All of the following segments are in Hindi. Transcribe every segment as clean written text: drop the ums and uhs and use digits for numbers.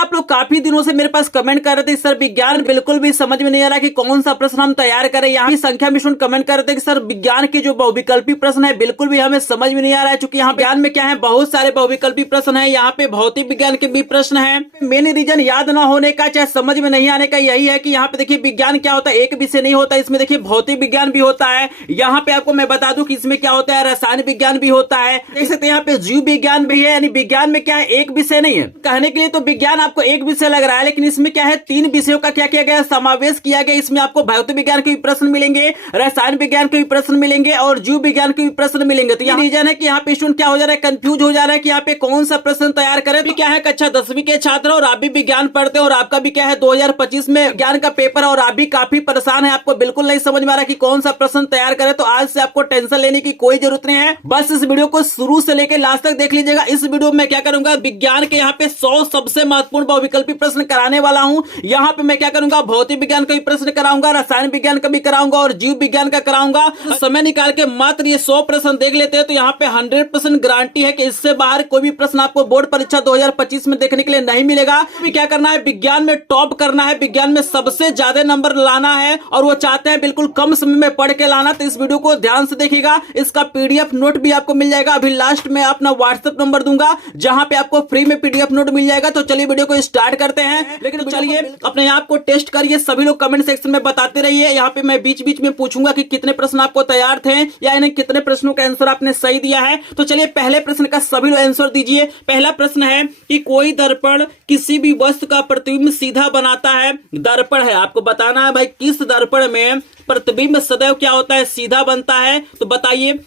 आप लोग काफी दिनों से मेरे पास कमेंट कर रहे थे सर विज्ञान बिल्कुल भी समझ में नहीं आ रहा कि कौन सा प्रश्न हम तैयार करें। यहाँ की संख्या में स्टूडेंट कमेंट कर रहे थे कि सर विज्ञान के जो बहुविकल्पी प्रश्न है बिल्कुल भी हमें समझ में नहीं आ रहा है, क्योंकि यहाँ विज्ञान में क्या है बहुत सारे बहुविकल्पी प्रश्न है, यहाँ पे भौतिक विज्ञान के भी प्रश्न है। मेन रीजन याद ना होने का चाहे समझ में नहीं आने का यही है कि यहाँ पे देखिए विज्ञान क्या होता है, एक विषय नहीं होता, इसमें देखिए भौतिक विज्ञान भी होता है। यहाँ पे आपको मैं बता दूं कि इसमें क्या होता है रसायन विज्ञान भी होता है, देख सकते हैं यहाँ पे जीव विज्ञान भी है। यानी विज्ञान में क्या है एक विषय नहीं है। कहने के लिए तो विज्ञान आपको एक विषय लग रहा है, लेकिन इसमें क्या है 3 विषयों का क्या किया गया समावेश किया गया। इसमें आपको भौतिक विज्ञान के भी प्रश्न मिलेंगे, रसायन विज्ञान के भी प्रश्न मिलेंगे और जीव विज्ञान के भी प्रश्न मिलेंगे। तो यह रीजन है कि यहाँ पे स्टूडेंट क्या हो जा रहा है कंफ्यूज हो जा रहा है कि यहाँ पे कौन सा प्रश्न तैयार करें। क्या है कक्षा 10वीं के छात्र और आप भी विज्ञान पढ़ते हो और आपका भी क्या है 2025 में विज्ञान का पेपर और आप भी काफी परेशान है, आपको बिल्कुल नहीं समझ में आ रहा कि कौन सा प्रश्न तैयार करें, तो आज से आपको टेंशन लेने की कोई जरूरत नहीं है। बस इस वीडियो को शुरू से लेकर लास्ट तक देख लीजिएगा। इस वीडियो में क्या करूंगा विज्ञान के यहाँ पे 100 सबसे महत्वपूर्ण बहुविकल्पी प्रश्न कराने वाला हूं। यहाँ पे मैं क्या करूंगा भौतिक विज्ञान का भी प्रश्न कराऊंगा, रसायन विज्ञान का भी कराऊंगा और जीव विज्ञान का कराऊंगा। समय निकाल के मात्र ये 100 प्रश्न देख लेते हैं तो यहाँ पे 100% गारंटी है कि इससे बाहर कोई भी प्रश्न आपको बोर्ड परीक्षा 2025 में देखने के लिए नहीं मिलेगा। क्या करना है विज्ञान में टॉप करना है, विज्ञान में सबसे ज्यादा नंबर लाना है और वो चाहते हैं बिल्कुल कम समय में पढ़ के लाना। तो इस वीडियो को ध्यान से देखिएगा, इसका पीडीएफ नोट भी आपको मिल जाएगा। अभी लास्ट में अपना व्हाट्सएप नंबर दूंगा जहां पे आपको फ्री में पीडीएफ नोट मिल जाएगा। तो चलिए वीडियो को स्टार्ट करते हैं। लेकिन चलिए अपने आप को टेस्ट करिए, सभी लोग कमेंट सेक्शन में बताते रहिए। यहाँ पे मैं बीच बीच में पूछूंगा कि कितने प्रश्न आपको तैयार थे या इन्हें कितने प्रश्नों का आंसर आपने सही दिया है। तो चलिए पहले प्रश्न का सभी लोग आंसर दीजिए। पहला प्रश्न है कि कोई दर्पण किसी भी वस्तु का प्रतिबिंब सीधा बनाता है। दर्पण है, आपको बताना है भाई किस दर्पण में प्रतिबिंब सदैव क्या होता है सीधा बनता है। तो बताइए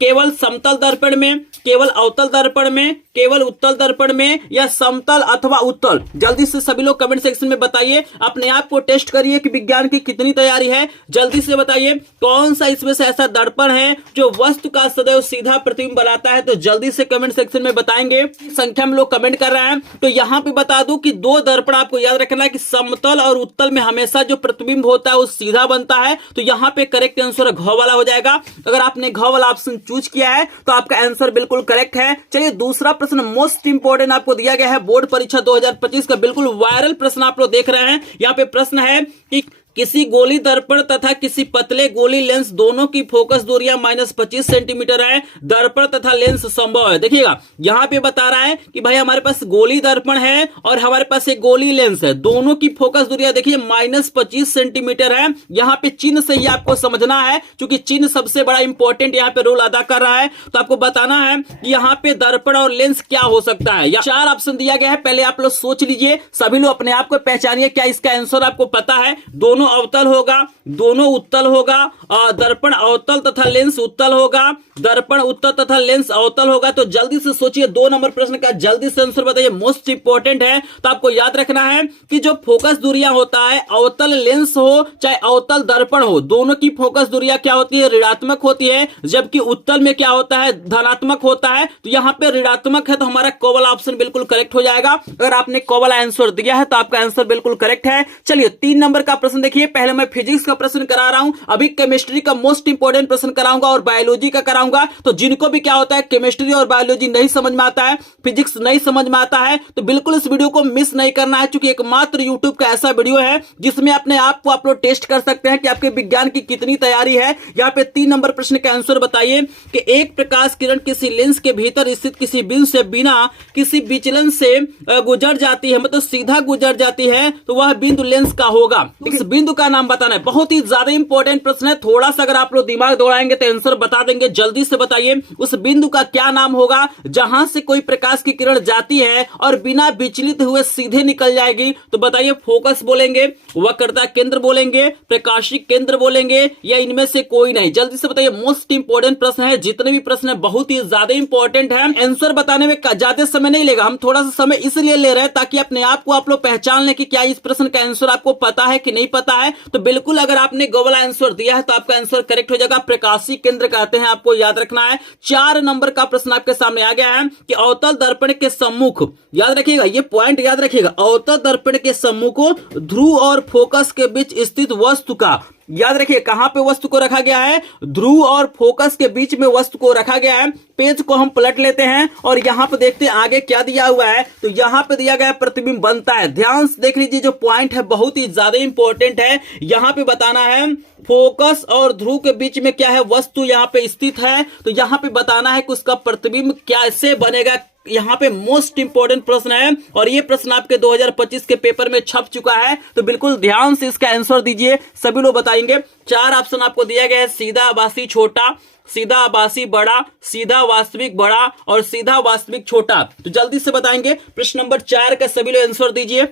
केवल समतल दर्पण में, केवल अवतल दर्पण में, केवल उत्तल दर्पण में या समतल अथवा उत्तल। जल्दी से सभी लोग कमेंट सेक्शन में बताइए, अपने आप को टेस्ट करिए कि विज्ञान की कितनी तैयारी है। जल्दी से बताइए कौन सा इसमें से ऐसा दर्पण है जो वस्तु का सदैव सीधा प्रतिबिंब बनाता है। तो जल्दी से कमेंट सेक्शन में बताएंगे, संख्या में लोग कमेंट कर रहे हैं। तो यहाँ पे बता दूं कि 2 दर्पण आपको याद रखना है कि समतल और उत्तल में हमेशा जो प्रतिबिंब होता है वो सीधा बनता है। तो यहाँ पे करेक्ट आंसर घ वाला हो जाएगा। अगर आपने घ वाला ऑप्शन चूज किया है तो आपका आंसर बिल्कुल करेक्ट है। चलिए दूसरा प्रश्न मोस्ट इंपोर्टेंट आपको दिया गया है बोर्ड परीक्षा 2025 का, बिल्कुल वायरल प्रश्न आप लोग देख रहे हैं। यहाँ पे प्रश्न है कि किसी गोली दर्पण तथा किसी पतले गोली लेंस दोनों की फोकस दूरियां -25 सेंटीमीटर है। दर्पण तथा लेंस संभव है। देखिएगा यहाँ पे बता रहा है कि भाई हमारे पास गोली दर्पण है और हमारे पास एक गोली लेंस है, दोनों की फोकस दूरियां देखिए -25 सेंटीमीटर है। यहाँ पे चिन्ह से ही आपको समझना है, क्योंकि चिन्ह सबसे बड़ा इंपॉर्टेंट यहाँ पे रोल अदा कर रहा है। तो आपको बताना है कि यहाँ पे दर्पण और लेंस क्या हो सकता है। 4 ऑप्शन दिया गया है, पहले आप लोग सोच लीजिए, सभी लोग अपने आप को पहचानिए क्या इसका आंसर आपको पता है। दोनों अवतल होगा, दोनों उत्तल होगा, दर्पण अवतल तथा लेंस उत्तल होगा, दर्पण उत्तल तथा लेंस अवतल होगा। तो जल्दी से सोचिए 2 नंबर प्रश्न का जल्दी से आंसर बताइए, मोस्ट इंपोर्टेंट है। तो आपको याद रखना है कि जो फोकस दूरियां होता है अवतल लेंस हो चाहे अवतल दर्पण हो, दोनों की फोकस दूरियां क्या होती है ऋणात्मक होती है, जबकि उत्तल में क्या होता है धनात्मक होता है। तो यहाँ पे ऋणात्मक है तो हमारा क वाला ऑप्शन बिल्कुल करेक्ट हो जाएगा। अगर आपने क वाला आंसर दिया है तो आपका आंसर बिल्कुल करेक्ट है। चलिए 3 नंबर का प्रश्न देखिए, पहले मैं फिजिक्स का प्रश्न करा रहा हूं, अभी केमिस्ट्री का मोस्ट इंपोर्टेंट प्रश्न कराऊंगा और बायोलॉजी का कराऊंगा। तो जिनको भी क्या होता है केमिस्ट्री और बायोलॉजी नहीं समझ में आता है, फिजिक्स नहीं समझ में आता है, तो बिल्कुल इस वीडियो को मिस नहीं करना है, क्योंकि एकमात्र यूट्यूब का ऐसा वीडियो है जिसमें अपने आप को आप लोग टेस्ट कर सकते हैं कि आपके विज्ञान की कितनी तैयारी है। यहाँ पे 3 नंबर प्रश्न का आंसर बताइए कि एक प्रकाश किरण किसी लेंस के भीतर स्थित किसी बिंदु से बिना किसी विचलन से गुजर जाती है, मतलब सीधा गुजर जाती है, तो वह बिंदु लेंस का होगा। इस बिंदु का नाम बताना है। बहुत ही ज्यादा इंपॉर्टेंट प्रश्न है, थोड़ा सा अगर आप लोग दिमाग दौड़ाएंगे तो आंसर बता देंगे। जल्दी से बताइए उस बिंदु का क्या नाम होगा जहां से कोई प्रकाश की किरण जाती है और बिना विचलित हुए सीधे निकल जाएगी। तो बताइए फोकस बोलेंगे, वक्रता केंद्र बोलेंगे, प्रकाशी केंद्र बोलेंगे या इनमें से कोई नहीं। जल्दी से बताइए, मोस्ट इंपोर्टेंट प्रश्न है, जितने भी प्रश्न है बहुत ही ज्यादा इंपॉर्टेंट है। आंसर बताने में ज्यादा समय नहीं लेगा, हम थोड़ा सा समय इसलिए ले रहे हैं ताकि अपने आप को आप लोग पहचान लें कि क्या इस प्रश्न का आंसर आपको पता है कि नहीं पता है। तो बिल्कुल अगर आपने ग वाला आंसर दिया है तो आपका आंसर करेक्ट हो जाएगा। प्रकाशी केंद्र कहते हैं, आपको याद रखना है। 4 नंबर का प्रश्न आपके सामने आ गया है कि अवतल दर्पण के सम्मुख, याद रखिएगा ये पॉइंट याद रखिएगा, अवतल दर्पण के सम्मुख ध्रुव और फोकस के बीच स्थित वस्तु का याद रखिए कहां पे वस्तु को रखा गया है, ध्रुव और फोकस के बीच में वस्तु को रखा गया है। पेज को हम पलट लेते हैं और यहां पे देखते हैं आगे क्या दिया हुआ है। तो यहां पे दिया गया प्रतिबिंब बनता है। ध्यान से देख लीजिए, जो पॉइंट है बहुत ही ज्यादा इंपॉर्टेंट है। यहां पे बताना है फोकस और ध्रुव के बीच में क्या है, वस्तु यहां पे स्थित है। तो यहां पे बताना है कि उसका प्रतिबिंब कैसे बनेगा। यहां पे मोस्ट इंपोर्टेंट प्रश्न है और ये प्रश्न आपके 2025 के पेपर में छप चुका है। तो बिल्कुल ध्यान से इसका आंसर दीजिए, सभी लोग बताएंगे। 4 ऑप्शन आपको दिया गया है, सीधा आभासी छोटा, सीधा आभासी बड़ा, सीधा वास्तविक बड़ा और सीधा वास्तविक छोटा। तो जल्दी से बताएंगे प्रश्न नंबर 4 का सभी लोग आंसर दीजिए।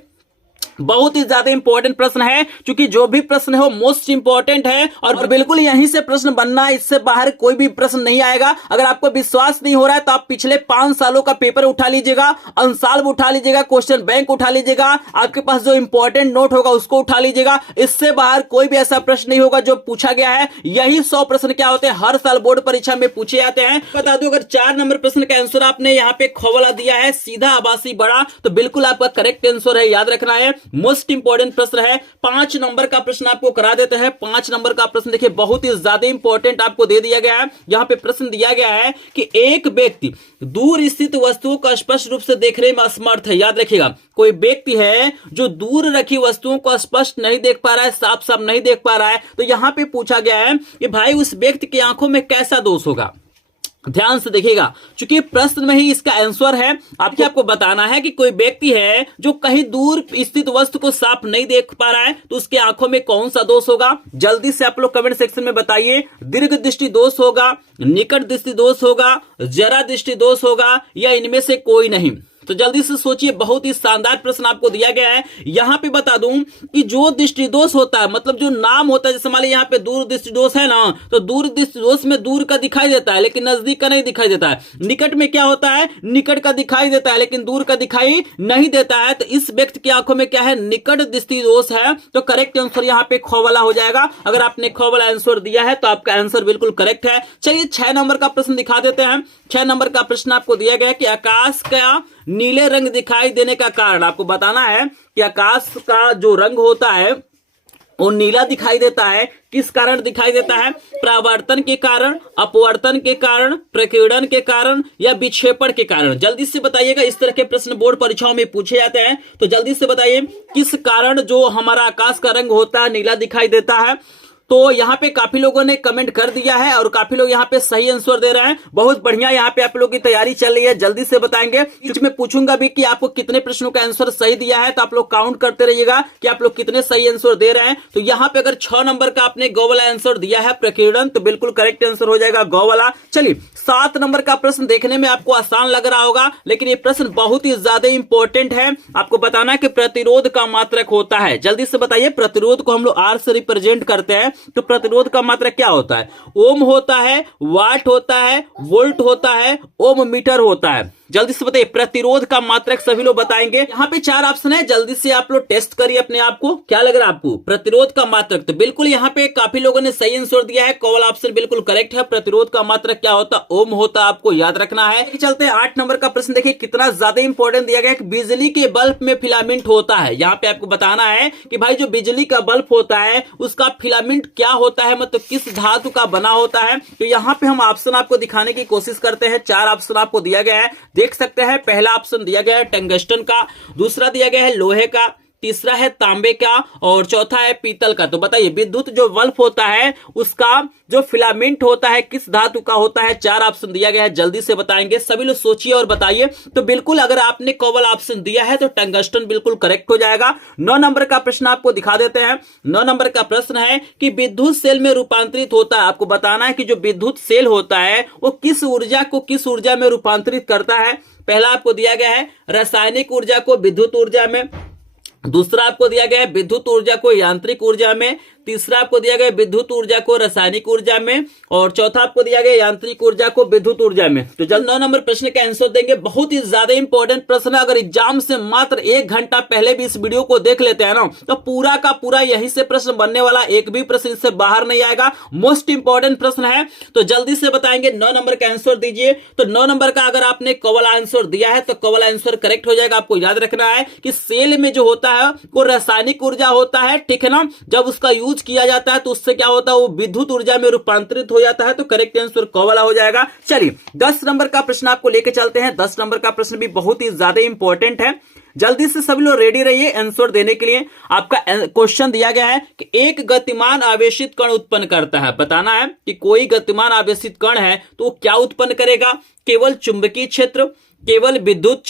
बहुत ही ज्यादा इंपॉर्टेंट प्रश्न है, क्योंकि जो भी प्रश्न है वो मोस्ट इंपॉर्टेंट है और बिल्कुल यहीं से प्रश्न बनना है, इससे बाहर कोई भी प्रश्न नहीं आएगा। अगर आपको विश्वास नहीं हो रहा है तो आप पिछले 5 सालों का पेपर उठा लीजिएगा, अंसाल्व उठा लीजिएगा, क्वेश्चन बैंक उठा लीजिएगा, आपके पास जो इंपॉर्टेंट नोट होगा उसको उठा लीजिएगा। इससे बाहर कोई भी ऐसा प्रश्न नहीं होगा जो पूछा गया है। यही 100 प्रश्न क्या होते हैं, हर साल बोर्ड परीक्षा में पूछे जाते हैं। बता दूं, अगर 4 नंबर प्रश्न का आंसर आपने यहाँ पे खवाला दिया है सीधा आभासी बड़ा, तो बिल्कुल आपका करेक्ट आंसर है, याद रखना है। मोस्ट इंपॉर्टेंट प्रश्न है। 5 नंबर का प्रश्न आपको करा देते हैं। 5 नंबर का प्रश्न देखिए, बहुत ही ज्यादा इंपॉर्टेंट आपको दे दिया गया है। यहां पे प्रश्न दिया गया है कि एक व्यक्ति दूर स्थित वस्तुओं को स्पष्ट रूप से देखने में असमर्थ है। याद रखिएगा, कोई व्यक्ति है जो दूर रखी वस्तुओं को स्पष्ट नहीं देख पा रहा है, साफ साफ नहीं देख पा रहा है। तो यहां पे पूछा गया है कि भाई उस व्यक्ति की आंखों में कैसा दोष होगा। ध्यान से देखिएगा, क्योंकि प्रश्न में ही इसका आंसर है। आपको बताना है कि कोई व्यक्ति है जो कहीं दूर स्थित वस्तु को साफ नहीं देख पा रहा है, तो उसके आंखों में कौन सा दोष होगा। जल्दी से आप लोग कमेंट सेक्शन में बताइए। दीर्घ दृष्टि दोष होगा, निकट दृष्टि दोष होगा, जरा दृष्टि दोष होगा या इनमें से कोई नहीं। तो जल्दी से सोचिए, बहुत ही शानदार प्रश्न आपको दिया गया है। यहां पे बता दूं कि जो दृष्टि दोष होता है, मतलब जो नाम होता है, जैसे मान लीजिए यहाँ पे दूर दृष्टि दोष है ना, तो दूर दृष्टि दोष में दूर का दिखाई देता है लेकिन नजदीक का नहीं दिखाई देता है। निकट में क्या होता है, निकट का दिखाई देता है लेकिन दूर का दिखाई नहीं देता है। तो इस व्यक्ति की आंखों में क्या है, निकट दृष्टि दोष है। तो करेक्ट आंसर यहाँ पे ख वाला हो जाएगा। अगर आपने ख वाला आंसर दिया है तो आपका आंसर बिल्कुल करेक्ट है। चलिए 6 नंबर का प्रश्न दिखा देते हैं। 6 नंबर का प्रश्न आपको दिया गया है कि आकाश का नीले रंग दिखाई देने का कारण। आपको बताना है कि आकाश का जो रंग होता है वो नीला दिखाई देता है, किस कारण दिखाई देता है। परावर्तन के कारण, अपवर्तन के कारण, प्रकीर्णन के कारण या विक्षेपण के कारण। जल्दी से बताइएगा, इस तरह के प्रश्न बोर्ड परीक्षाओं में पूछे जाते हैं। तो जल्दी से बताइए किस कारण जो हमारा आकाश का रंग होता है नीला दिखाई देता है। तो यहाँ पे काफी लोगों ने कमेंट कर दिया है और काफी लोग यहाँ पे सही आंसर दे रहे हैं। बहुत बढ़िया, यहाँ पे आप लोगों की तैयारी चल रही है। जल्दी से बताएंगे, क्योंकि मैं पूछूंगा भी कि आपको कितने प्रश्नों का आंसर सही दिया है। तो आप लोग काउंट करते रहिएगा कि आप लोग कितने सही आंसर दे रहे हैं। तो यहाँ पे अगर 6 नंबर का आपने गौ वाला आंसर दिया है प्रकीर्णन, तो बिल्कुल करेक्ट आंसर हो जाएगा गौ वाला। चलिए 7 नंबर का प्रश्न देखने में आपको आसान लग रहा होगा, लेकिन ये प्रश्न बहुत ही ज्यादा इंपॉर्टेंट है। आपको बताना है कि प्रतिरोध का मात्रक होता है। जल्दी से बताइए, प्रतिरोध को हम लोग आर से रिप्रेजेंट करते हैं, तो प्रतिरोध मात्रा क्या होता है। ओम होता है, वाट होता है, वोल्ट होता है, ओम मीटर होता है। जल्दी से बताइए प्रतिरोध का मात्रक सभी लोग बताएंगे। यहाँ पे 4 ऑप्शन है, जल्दी से आप लोग टेस्ट करिए अपने आप को, क्या लग रहा है आपको प्रतिरोध का मात्रक। तो बिल्कुल यहाँ पे काफी लोगों ने सही आंसर दिया है, कॉल ऑप्शन बिल्कुल करेक्ट है। प्रतिरोध का मात्रक क्या होता है, ओम होता, आपको याद रखना है। चलते हैं 8 नंबर का प्रश्न, देखिए कितना ज्यादा इंपॉर्टेंट दिया गया है। बिजली के बल्ब में फिलामेंट होता है। यहाँ पे आपको बताना है कि भाई जो बिजली का बल्ब होता है उसका फिलामेंट क्या होता है, मतलब किस धातु का बना होता है। तो यहाँ पे हम ऑप्शन आपको दिखाने की कोशिश करते हैं। 4 ऑप्शन आपको दिया गया है, देख सकते हैं। पहला ऑप्शन दिया गया है टंगस्टन का, दूसरा दिया गया है लोहे का, तीसरा है तांबे का और चौथा है पीतल का। तो बताइए विद्युत जो बल्ब होता है उसका जो फिलामेंट होता है किस धातु का होता है। 4 ऑप्शन दिया गया है, जल्दी से बताएंगे। सभी लोग सोचिए और बताइए। तो बिल्कुल अगर आपने केवल ऑप्शन दिया है तो टंगस्टन बिल्कुल करेक्ट हो जाएगा। 9 नंबर का प्रश्न आपको दिखा देते हैं। 9 नंबर का प्रश्न है कि विद्युत सेल में रूपांतरित होता है। आपको बताना है कि जो विद्युत सेल होता है वो किस ऊर्जा को किस ऊर्जा में रूपांतरित करता है। पहला आपको दिया गया है रासायनिक ऊर्जा को विद्युत ऊर्जा में, दूसरा आपको दिया गया है विद्युत ऊर्जा को यांत्रिक ऊर्जा में, तीसरा आपको दिया गया विद्युत ऊर्जा को रासायनिक ऊर्जा में और चौथा आपको दिया गया यांत्रिक ऊर्जा को विद्युत ऊर्जा में। तो जल्द 9 नंबर प्रश्न का आंसर देंगे। बहुत ही ज्यादा इंपॉर्टेंट प्रश्न है। अगर एग्जाम से मात्र 1 घंटा पहले भी इस वीडियो को देख लेते हैं ना, तो पूरा का पूरा यहीं से प्रश्न बनने वाला, एक भी प्रश्न इससे बाहर नहीं आएगा। मोस्ट इंपॉर्टेंट प्रश्न है, तो जल्दी से बताएंगे। 9 नंबर का आंसर दीजिए। तो 9 नंबर का अगर आपने कवल आंसर दिया है तो कवल आंसर करेक्ट हो जाएगा। आपको याद रखना है कि सेल में जो होता है वो रासायनिक ऊर्जा होता है, ठीक है ना। जब उसका यूज चूज किया जाता है तो उससे क्या होता है, वो विद्युत ऊर्जा में रूपांतरित हो जाता है। तो करेक्ट आंसर क वाला हो जाएगा। चलिए 10 नंबर का प्रश्न आपको लेके चलते हैं। 10 नंबर का प्रश्न भी बहुत ही ज्यादा इंपॉर्टेंट है। जल्दी से सभी लोग रेडी रहिए आंसर देने के लिए। आपका क्वेश्चन दिया गया है कि एक गतिमान आवेशित कण उत्पन्न करता है। बताना है कि कोई गतिमान आवेशित कण है तो वो क्या उत्पन्न करेगा, केवल चुंबकीय क्षेत्र, केवल विद्युत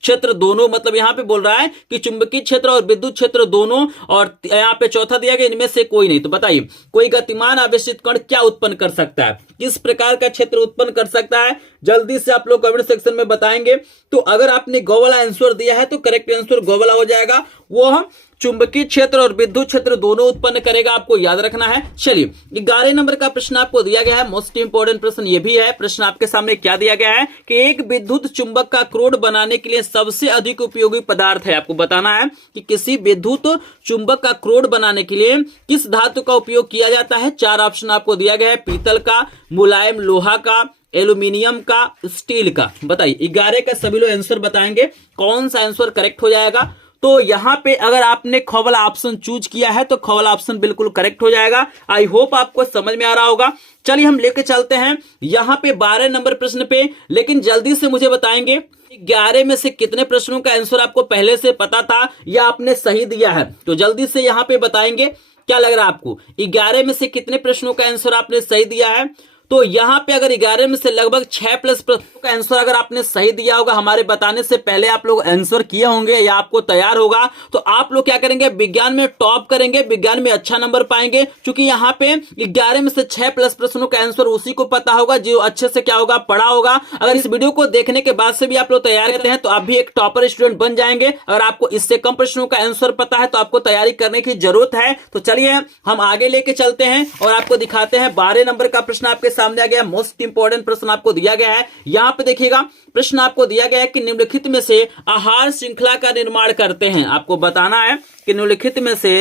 क्षेत्र दोनों, मतलब यहां पे बोल रहा है कि चुंबकीय क्षेत्र और विद्युत क्षेत्र दोनों, और यहां पे चौथा दिया गया इनमें से कोई नहीं। तो बताइए कोई गतिमान आवेशित कण क्या उत्पन्न कर सकता है, किस प्रकार का क्षेत्र उत्पन्न कर सकता है, जल्दी से आप लोग कमेंट सेक्शन में बताएंगे। तो अगर आपने गो वाला आंसर दिया है तो करेक्ट आंसर गो वाला हो जाएगा। वो चुंबकीय क्षेत्र और विद्युत क्षेत्र दोनों उत्पन्न करेगा, आपको याद रखना है। चलिए 11 नंबर का प्रश्न आपको दिया गया है, मोस्ट इंपोर्टेंट प्रश्न ये भी है। प्रश्न आपके सामने क्या दिया गया है कि एक विद्युत चुंबक का क्रोड बनाने के लिए सबसे अधिक उपयोगी पदार्थ है। आपको बताना है कि किसी विद्युत चुंबक का क्रोड बनाने के लिए किस धातु का उपयोग किया जाता है। 4 ऑप्शन आपको दिया गया है, पीतल का, मुलायम लोहा का, एल्यूमिनियम का, स्टील का। बताइए 11 का सभी लोग आंसर बताएंगे, कौन सा आंसर करेक्ट हो जाएगा। तो यहां पे अगर आपने ख वाला ऑप्शन चूज किया है तो ख वाला ऑप्शन बिल्कुल करेक्ट हो जाएगा। आई होप आपको समझ में आ रहा होगा। चलिए हम लेके चलते हैं यहां पे 12 नंबर प्रश्न पे, लेकिन जल्दी से मुझे बताएंगे 11 में से कितने प्रश्नों का आंसर आपको पहले से पता था या आपने सही दिया है। तो जल्दी से यहां पे बताएंगे, क्या लग रहा है आपको 11 में से कितने प्रश्नों का आंसर आपने सही दिया है। तो यहां पे अगर 11 में से लगभग 6 प्लस प्रश्नों का आंसर अगर आपने सही दिया होगा, हमारे बताने से पहले आप लोग आंसर किए होंगे या आपको तैयार होगा, तो आप लोग क्या करेंगे, विज्ञान में टॉप करेंगे, विज्ञान में अच्छा नंबर पाएंगे। क्योंकि यहाँ पे 11 में से 6 प्लस प्रश्नों का आंसर उसी को पता होगा जो अच्छे से क्या होगा, पढ़ा होगा। अगर इस वीडियो को देखने के बाद से भी आप लोग तैयार करते हैं तो आप भी एक टॉपर स्टूडेंट बन जाएंगे। अगर आपको इससे कम प्रश्नों का आंसर पता है तो आपको तैयारी करने की जरूरत है। तो चलिए हम आगे लेके चलते हैं और आपको दिखाते हैं 12 नंबर का प्रश्न आपके सामने आ गया। मोस्ट इंपोर्टेंट प्रश्न आपको दिया गया है। यहां पे देखिएगा प्रश्न आपको दिया गया है कि निम्नलिखित में से आहार श्रृंखला का निर्माण करते हैं। आपको बताना है कि निम्नलिखित में से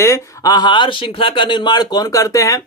आहार श्रृंखला का निर्माण कौन करते हैं।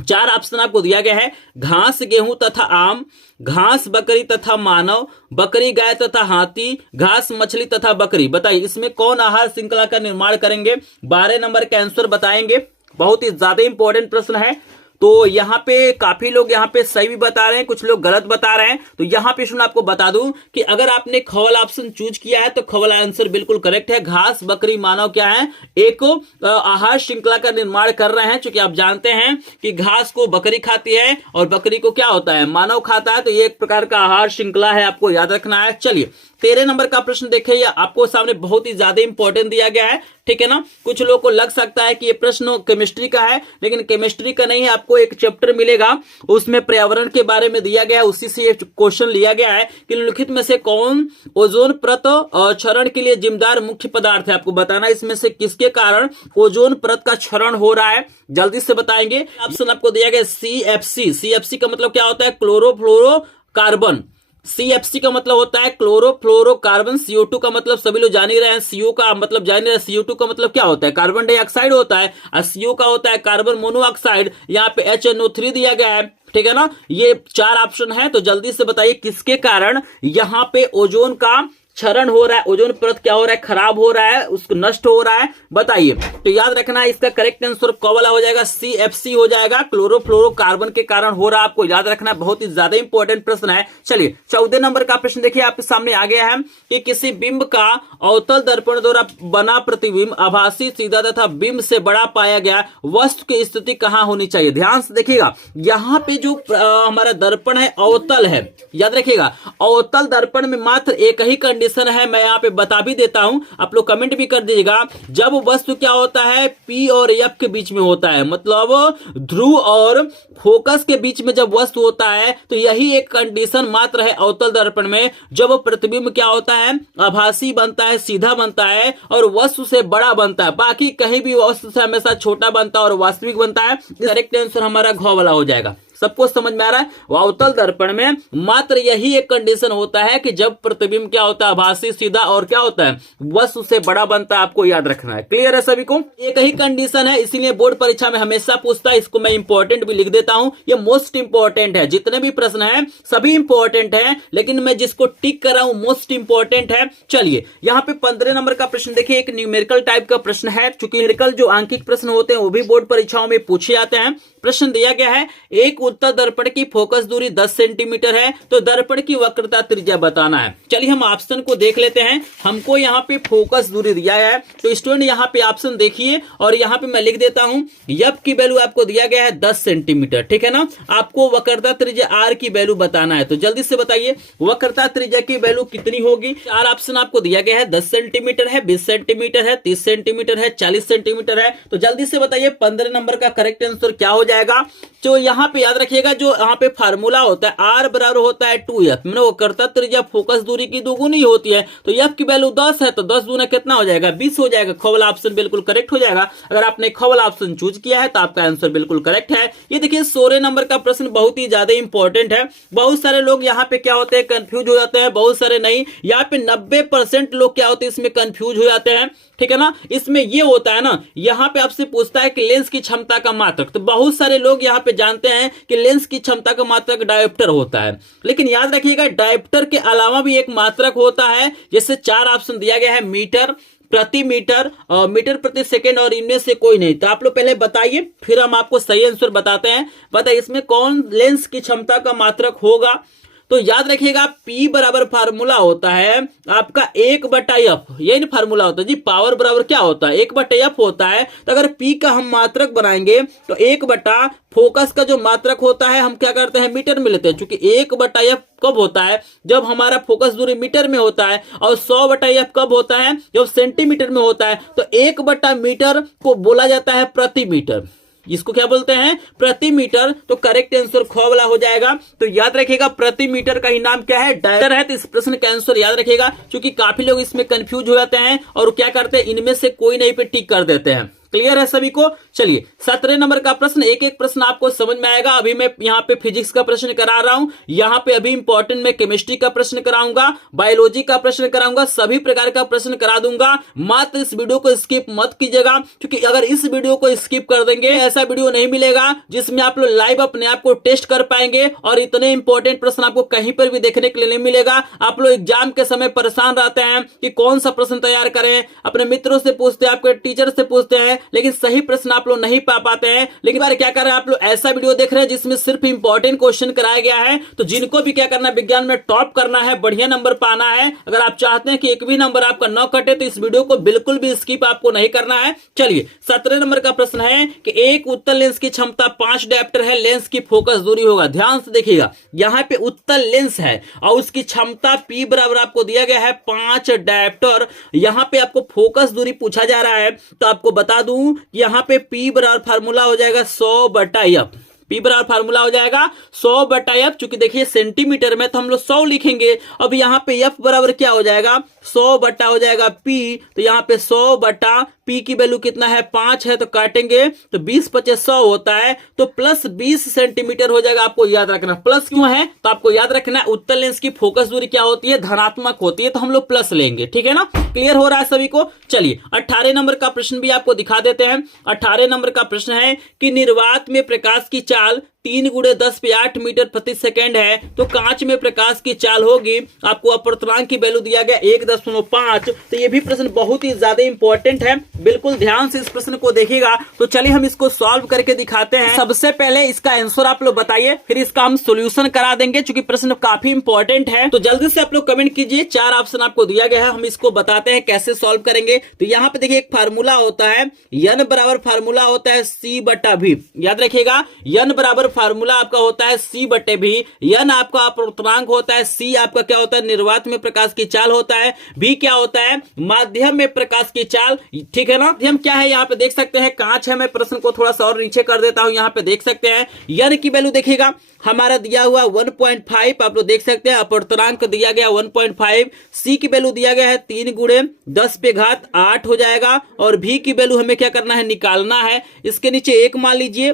4 ऑप्शन आपको दिया गया है, घास गेहूं तथा आम, घास बकरी तथा मानव, बकरी गाय तथा हाथी, घास मछली तथा बकरी। बताइए इसमें कौन आहार श्रृंखला का निर्माण करेंगे। 12 नंबर का आंसर बताएंगे। बहुत ही ज्यादा इंपॉर्टेंट प्रश्न है। तो यहाँ पे काफी लोग यहाँ पे सही भी बता रहे हैं, कुछ लोग गलत बता रहे हैं। तो यहाँ पे सुन आपको बता दूं कि अगर आपने ख वाला ऑप्शन चूज किया है तो ख वाला आंसर बिल्कुल करेक्ट है। घास बकरी मानव क्या है, एक आहार श्रृंखला का निर्माण कर रहे हैं। क्योंकि आप जानते हैं कि घास को बकरी खाती है और बकरी को क्या होता है, मानव खाता है। तो ये एक प्रकार का आहार श्रृंखला है, आपको याद रखना है। चलिए 13 नंबर का प्रश्न देखिए, आपको सामने बहुत ही ज्यादा इंपॉर्टेंट दिया गया है, ठीक है ना। कुछ लोगों को लग सकता है कि ये प्रश्न केमिस्ट्री का है, लेकिन केमिस्ट्री का नहीं है। आपको एक चैप्टर मिलेगा उसमें पर्यावरण के बारे में दिया गया है, उसी से ये क्वेश्चन लिया गया है कि निम्नलिखित में से कौन ओजोन परत क्षरण के लिए जिम्मेदार मुख्य पदार्थ है। आपको बताना इसमें से किसके कारण ओजोन परत का क्षरण हो रहा है, जल्दी से बताएंगे। ऑप्शन आपको दिया गया CFC। CFC का मतलब क्या होता है, क्लोरोफ्लोरोकार्बन। CFC का मतलब होता है क्लोरोफ्लोरोकार्बन। CO2 का मतलब सभी लोग जान ही रहे हैं, CO का मतलब जान ही रहे हैं। CO2 का मतलब क्या होता है, कार्बन डाइऑक्साइड होता है। और CO का होता है कार्बन मोनोऑक्साइड। यहाँ पे HNO3 दिया गया है, ठीक है ना। ये 4 ऑप्शन है। तो जल्दी से बताइए किसके कारण यहाँ पे ओजोन का क्षरण हो रहा है, ओजोन परत क्या हो रहा है, खराब हो रहा है, उसको नष्ट हो रहा है। बताइए। तो याद रखना है इसका करेक्ट आंसर क वाला हो जाएगा, CFC हो जाएगा, क्लोरोफ्लोरोकार्बन के कारण हो रहा है। आपको याद रखना है, बहुत ही ज्यादा इंपॉर्टेंट प्रश्न है। चलिए 14 नंबर का प्रश्न देखिए आपके सामने आ गया है कि किसी बिंब का अवतल दर्पण द्वारा बना प्रतिबिंब आभासी, सीधा तथा बिंब से बड़ा पाया गया वस्तु की स्थिति कहां होनी चाहिए। ध्यान से देखिएगा, यहाँ पे जो हमारा दर्पण है अवतल है, याद रखिएगा। अवतल दर्पण में मात्र एक ही कंडीशन है, मैं यहाँ पे बता भी देता हूं, आप लोग कमेंट भी कर दीजिएगा। जब वस्तु क्या होता है, P और F के बीच में होता है, मतलब ध्रुव और फोकस के बीच में जब वस्तु होता है, तो यही एक कंडीशन मात्र है अवतल दर्पण में। जब प्रतिबिंब क्या होता है, आभासी बनता है, सीधा बनता है और वस्तु से बड़ा बनता है। बाकी कहीं भी वस्तु से हमेशा छोटा बनता है और वास्तविक बनता है। करेक्ट आंसर हमारा घ वाला हो जाएगा। सबको समझ में आ रहा है। अवतल दर्पण में मात्र यही एक कंडीशन होता है कि जब प्रतिबिंब क्या होता है, आभासी, सीधा और क्या होता है, वस्तु से बड़ा बनता है। आपको याद रखना है। क्लियर है सभी को? एक ही कंडीशन है, इसीलिए बोर्ड परीक्षा में हमेशा पूछता है। इसको मैं इंपॉर्टेंट भी लिख देता हूं, ये मोस्ट इंपॉर्टेंट है। जितने भी प्रश्न है सभी इंपॉर्टेंट है, लेकिन मैं जिसको टिक कर रहा हूं मोस्ट इंपॉर्टेंट है। चलिए यहां पे 15 नंबर का प्रश्न देखिए, एक न्यूमेरिकल टाइप का प्रश्न है। चूंकि न्यूमेरिकल जो अंकित प्रश्न होते हैं वो भी बोर्ड परीक्षाओं में पूछे जाते हैं। प्रश्न दिया गया है, एक उत्तल दर्पण की फोकस दूरी 10 सेंटीमीटर है, तो दर्पण की वक्रता त्रिज्या बताना है। चलिए हम ऑप्शन को देख लेते हैं। हमको यहाँ पे फोकस दूरी दिया है, तो स्टूडेंट यहाँ पे ऑप्शन देखिए और यहाँ पे मैं लिख देता हूं, एफ की वैल्यू आपको दिया गया है 10 सेंटीमीटर, ठीक है ना। आपको वक्रता त्रिज्या आर की वैल्यू बताना है, तो जल्दी से बताइए वक्रता त्रिज्या की वैल्यू कितनी होगी। चार ऑप्शन आपको दिया गया है, 10 सेंटीमीटर है, 20 सेंटीमीटर है, 30 सेंटीमीटर है, 40 सेंटीमीटर है। तो जल्दी से बताइए 15 नंबर का करेक्ट आंसर क्या हो जाएगा। तो यहाँ पे याद रखिएगा, जो यहाँ पे फार्मूला होता है आर बराबर होता है 2f, वक्रता त्रिज्या फोकस दूरी की दोगुनी होती है, तो f की वैल्यू 10 है, तो 10 दूना कितना हो जाएगा, 20 हो जाएगा। ख वाला ऑप्शन बिल्कुल करेक्ट हो जाएगा। अगर आपने ख वाला ऑप्शन चूज किया है तो आपका आंसर बिल्कुल करेक्ट है। ये देखिए 16 नंबर का प्रश्न बहुत ही ज्यादा इंपॉर्टेंट है। बहुत सारे लोग यहाँ पे क्या होते हैं, कंफ्यूज हो जाते हैं, बहुत सारे नहीं, यहाँ पे 90% लोग क्या होते हैं इसमें कंफ्यूज हो जाते हैं, ठीक है ना। इसमें ये होता है ना, यहाँ पे आपसे पूछता है कि लेंस की क्षमता का मात्रक, तो बहुत सारे लोग यहाँ पे जानते हैं कि लेंस की क्षमता का मात्रक डायोप्टर होता है, लेकिन याद रखिएगा डायोप्टर के अलावा भी एक मात्रक होता है। जैसे 4 ऑप्शन दिया गया है, मीटर, प्रति मीटर, मीटर प्रति सेकेंड, और इनमें से कोई नहीं। तो आप लोग पहले बताइए, फिर हम आपको सही आंसर बताते हैं। बताइए इसमें कौन लेंस की क्षमता का मात्रक होगा। तो याद रखिएगा P बराबर फार्मूला होता है आपका 1/f, यही फार्मूला होता है जी। पावर बराबर क्या होता है, 1/f होता है। तो अगर P का हम मात्रक बनाएंगे तो 1/ फोकस का जो मात्रक होता है हम क्या करते हैं, मीटर में लेते हैं। चूंकि 1/f कब होता है, जब हमारा फोकस दूरी मीटर में होता है, और 100/f कब होता है, जब सेंटीमीटर में होता है। तो 1/मीटर को बोला जाता है प्रति मीटर, इसको क्या बोलते हैं, प्रति मीटर। तो करेक्ट आंसर ख वाला हो जाएगा। तो याद रखिएगा प्रति मीटर का ही नाम क्या है, डायोप्टर है। तो इस प्रश्न का आंसर याद रखिएगा, क्योंकि काफी लोग इसमें कंफ्यूज हो जाते हैं और क्या करते हैं, इनमें से कोई नहीं पे टिक कर देते हैं। क्लियर है सभी को? चलिए 17 नंबर का प्रश्न, एक एक प्रश्न आपको समझ में आएगा। अभी मैं यहाँ पे फिजिक्स का प्रश्न करा रहा हूं, यहाँ पे अभी इंपॉर्टेंट मैं केमिस्ट्री का प्रश्न कराऊंगा, बायोलॉजी का प्रश्न कराऊंगा, सभी प्रकार का प्रश्न करा दूंगा। मात्र इस वीडियो को स्किप मत कीजिएगा, क्योंकि अगर इस वीडियो को स्किप कर देंगे ऐसा वीडियो नहीं मिलेगा जिसमें आप लोग लाइव अपने आप को टेस्ट कर पाएंगे, और इतने इंपॉर्टेंट प्रश्न आपको कहीं पर भी देखने के लिए नहीं मिलेगा। आप लोग एग्जाम के समय परेशान रहते हैं कि कौन सा प्रश्न तैयार करें, अपने मित्रों से पूछते हैं, आपके टीचर से पूछते हैं, लेकिन सही प्रश्न आप लोग नहीं पा पाते हैं। लेकिन बार क्या कर रहे हैं, आप लोग ऐसा वीडियो देख रहे हैं जिसमें सिर्फ इंपॉर्टेंट क्वेश्चन कराया गया है। तो जिनको भी क्या करना है, विज्ञान में टॉप करना है, बढ़िया नंबर पाना है, अगर आप चाहते हैं कि एक भी नंबर आपका न कटे, तो इस वीडियो को बिल्कुल भी स्किप आपको नहीं करना है। चलिए 17 नंबर का प्रश्न है कि एक उत्तल लेंस की क्षमता 5 डायोप्टर है, लेंस की फोकस दूरी होगा। ध्यान से देखिएगा, यहाँ पे उत्तल लेंस है और उसकी क्षमता P बराबर आपको दिया गया है 5 डायोप्टर। यहाँ पे आपको फोकस दूरी पूछा जा रहा है, तो आपको बता दूं यहाँ पे P बराबर फार्मूला हो जाएगा 100/f। P बराबर फार्मूला हो जाएगा 100/f। चूंकि देखिए सेंटीमीटर में तो हम लोग 100 लिखेंगे। अब यहाँ पे f बराबर क्या हो जाएगा, 100 हो जाएगा P। तो यहाँ पे 100/P की वैल्यू कितना है, 5 है, तो काटेंगे तो 20×5 100 होता है, तो प्लस 20 सेंटीमीटर हो जाएगा। आपको याद रखना, प्लस क्यों है, तो आपको याद रखना उत्तल लेंस की फोकस दूरी क्या होती है, धनात्मक होती है, तो हम लोग प्लस लेंगे, ठीक है ना। क्लियर हो रहा है सभी को? चलिए 18 नंबर का प्रश्न भी आपको दिखा देते हैं। 18 नंबर का प्रश्न है कि निर्वात में प्रकाश की चाल 3×10⁸ मीटर प्रति सेकेंड है, तो कांच में प्रकाश की चाल होगी, आपको अपवर्तनांक की वैल्यू दिया गया 1.5। तो ये भी प्रश्न बहुत ही ज्यादा इंपॉर्टेंट है, बिल्कुल ध्यान से इस प्रश्न को देखिएगा। तो चलिए हम इसको सॉल्व करके दिखाते हैं। सबसे पहले इसका आंसर आप लोग बताइए, फिर इसका हम सोल्यूशन करा देंगे, क्योंकि प्रश्न काफी इंपॉर्टेंट है। तो जल्दी से आप लोग कमेंट कीजिए। 4 ऑप्शन आपको दिया गया है, हम इसको बताते हैं कैसे सॉल्व करेंगे। तो यहाँ पे देखिए एक फार्मूला होता है, n बराबर फार्मूला होता है C/V। याद रखिएगा, n बराबर फार्मूला आपका होता है C/V। n आपका अपवर्तनांक होता है, C आपका क्या होता है, निर्वात में प्रकाश की चाल होता है, V क्या होता है, माध्यम में प्रकाश की चाल, ठीक है ना। माध्यम क्या है, यहाँ पे देख सकते हैं कांच है। मैं प्रश्न को थोड़ा सा और नीचे कर देता हूं, यहाँ पे देख सकते हैं n की वैल्यू देखिएगा हमारा दिया हुआ 1.5, आप लोग देख सकते हैं। अपवर्तनांक दिया गया 1.5, C की वैल्यू दिया गया है 3×10⁸ हो जाएगा, और V की वैल्यू हमें क्या करना है, निकालना है। इसके नीचे 1 मान लीजिए,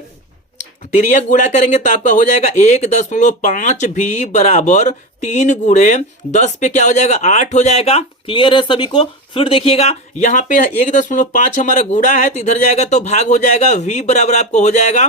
तिर्यक गुणा करेंगे तो आपका हो जाएगा 1.5 भी बराबर 3 गुणे 10 पे क्या हो जाएगा 8 हो जाएगा। क्लियर है सभी को। फिर देखिएगा यहाँ पे 1.5 हमारा गुणा है तो इधर जाएगा तो भाग हो जाएगा, v बराबर आपको हो जाएगा